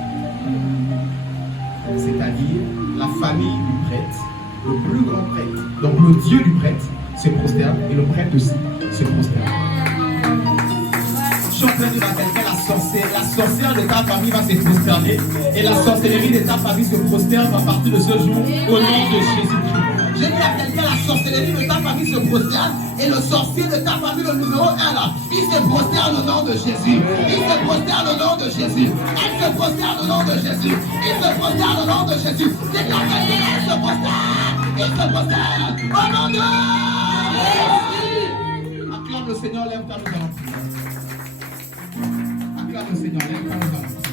C'est-à-dire la famille du prêtre, le plus grand prêtre. Donc le Dieu du prêtre se prosterne et le prêtre aussi se prosterne. Je suis en train de dire à quelqu'un, la sorcière de ta famille va se prosterner et la sorcellerie de ta famille se prosterne à partir de ce jour au nom de Jésus-Christ. J'ai dit à quelqu'un, la sorcellerie de ta famille se prosterne et le sorcier de ta famille, le numéro 1 là, il se prosterne au nom de Jésus. Il se prosterne au nom de Jésus. Elle se prosterne au nom de Jésus. Il se prosterne au nom de Jésus. C'est la famille, elle se prosterne. Il se prosterne au nom de Jésus. Acclame le Seigneur, lève ta main. Acclame le Seigneur, lève ta main.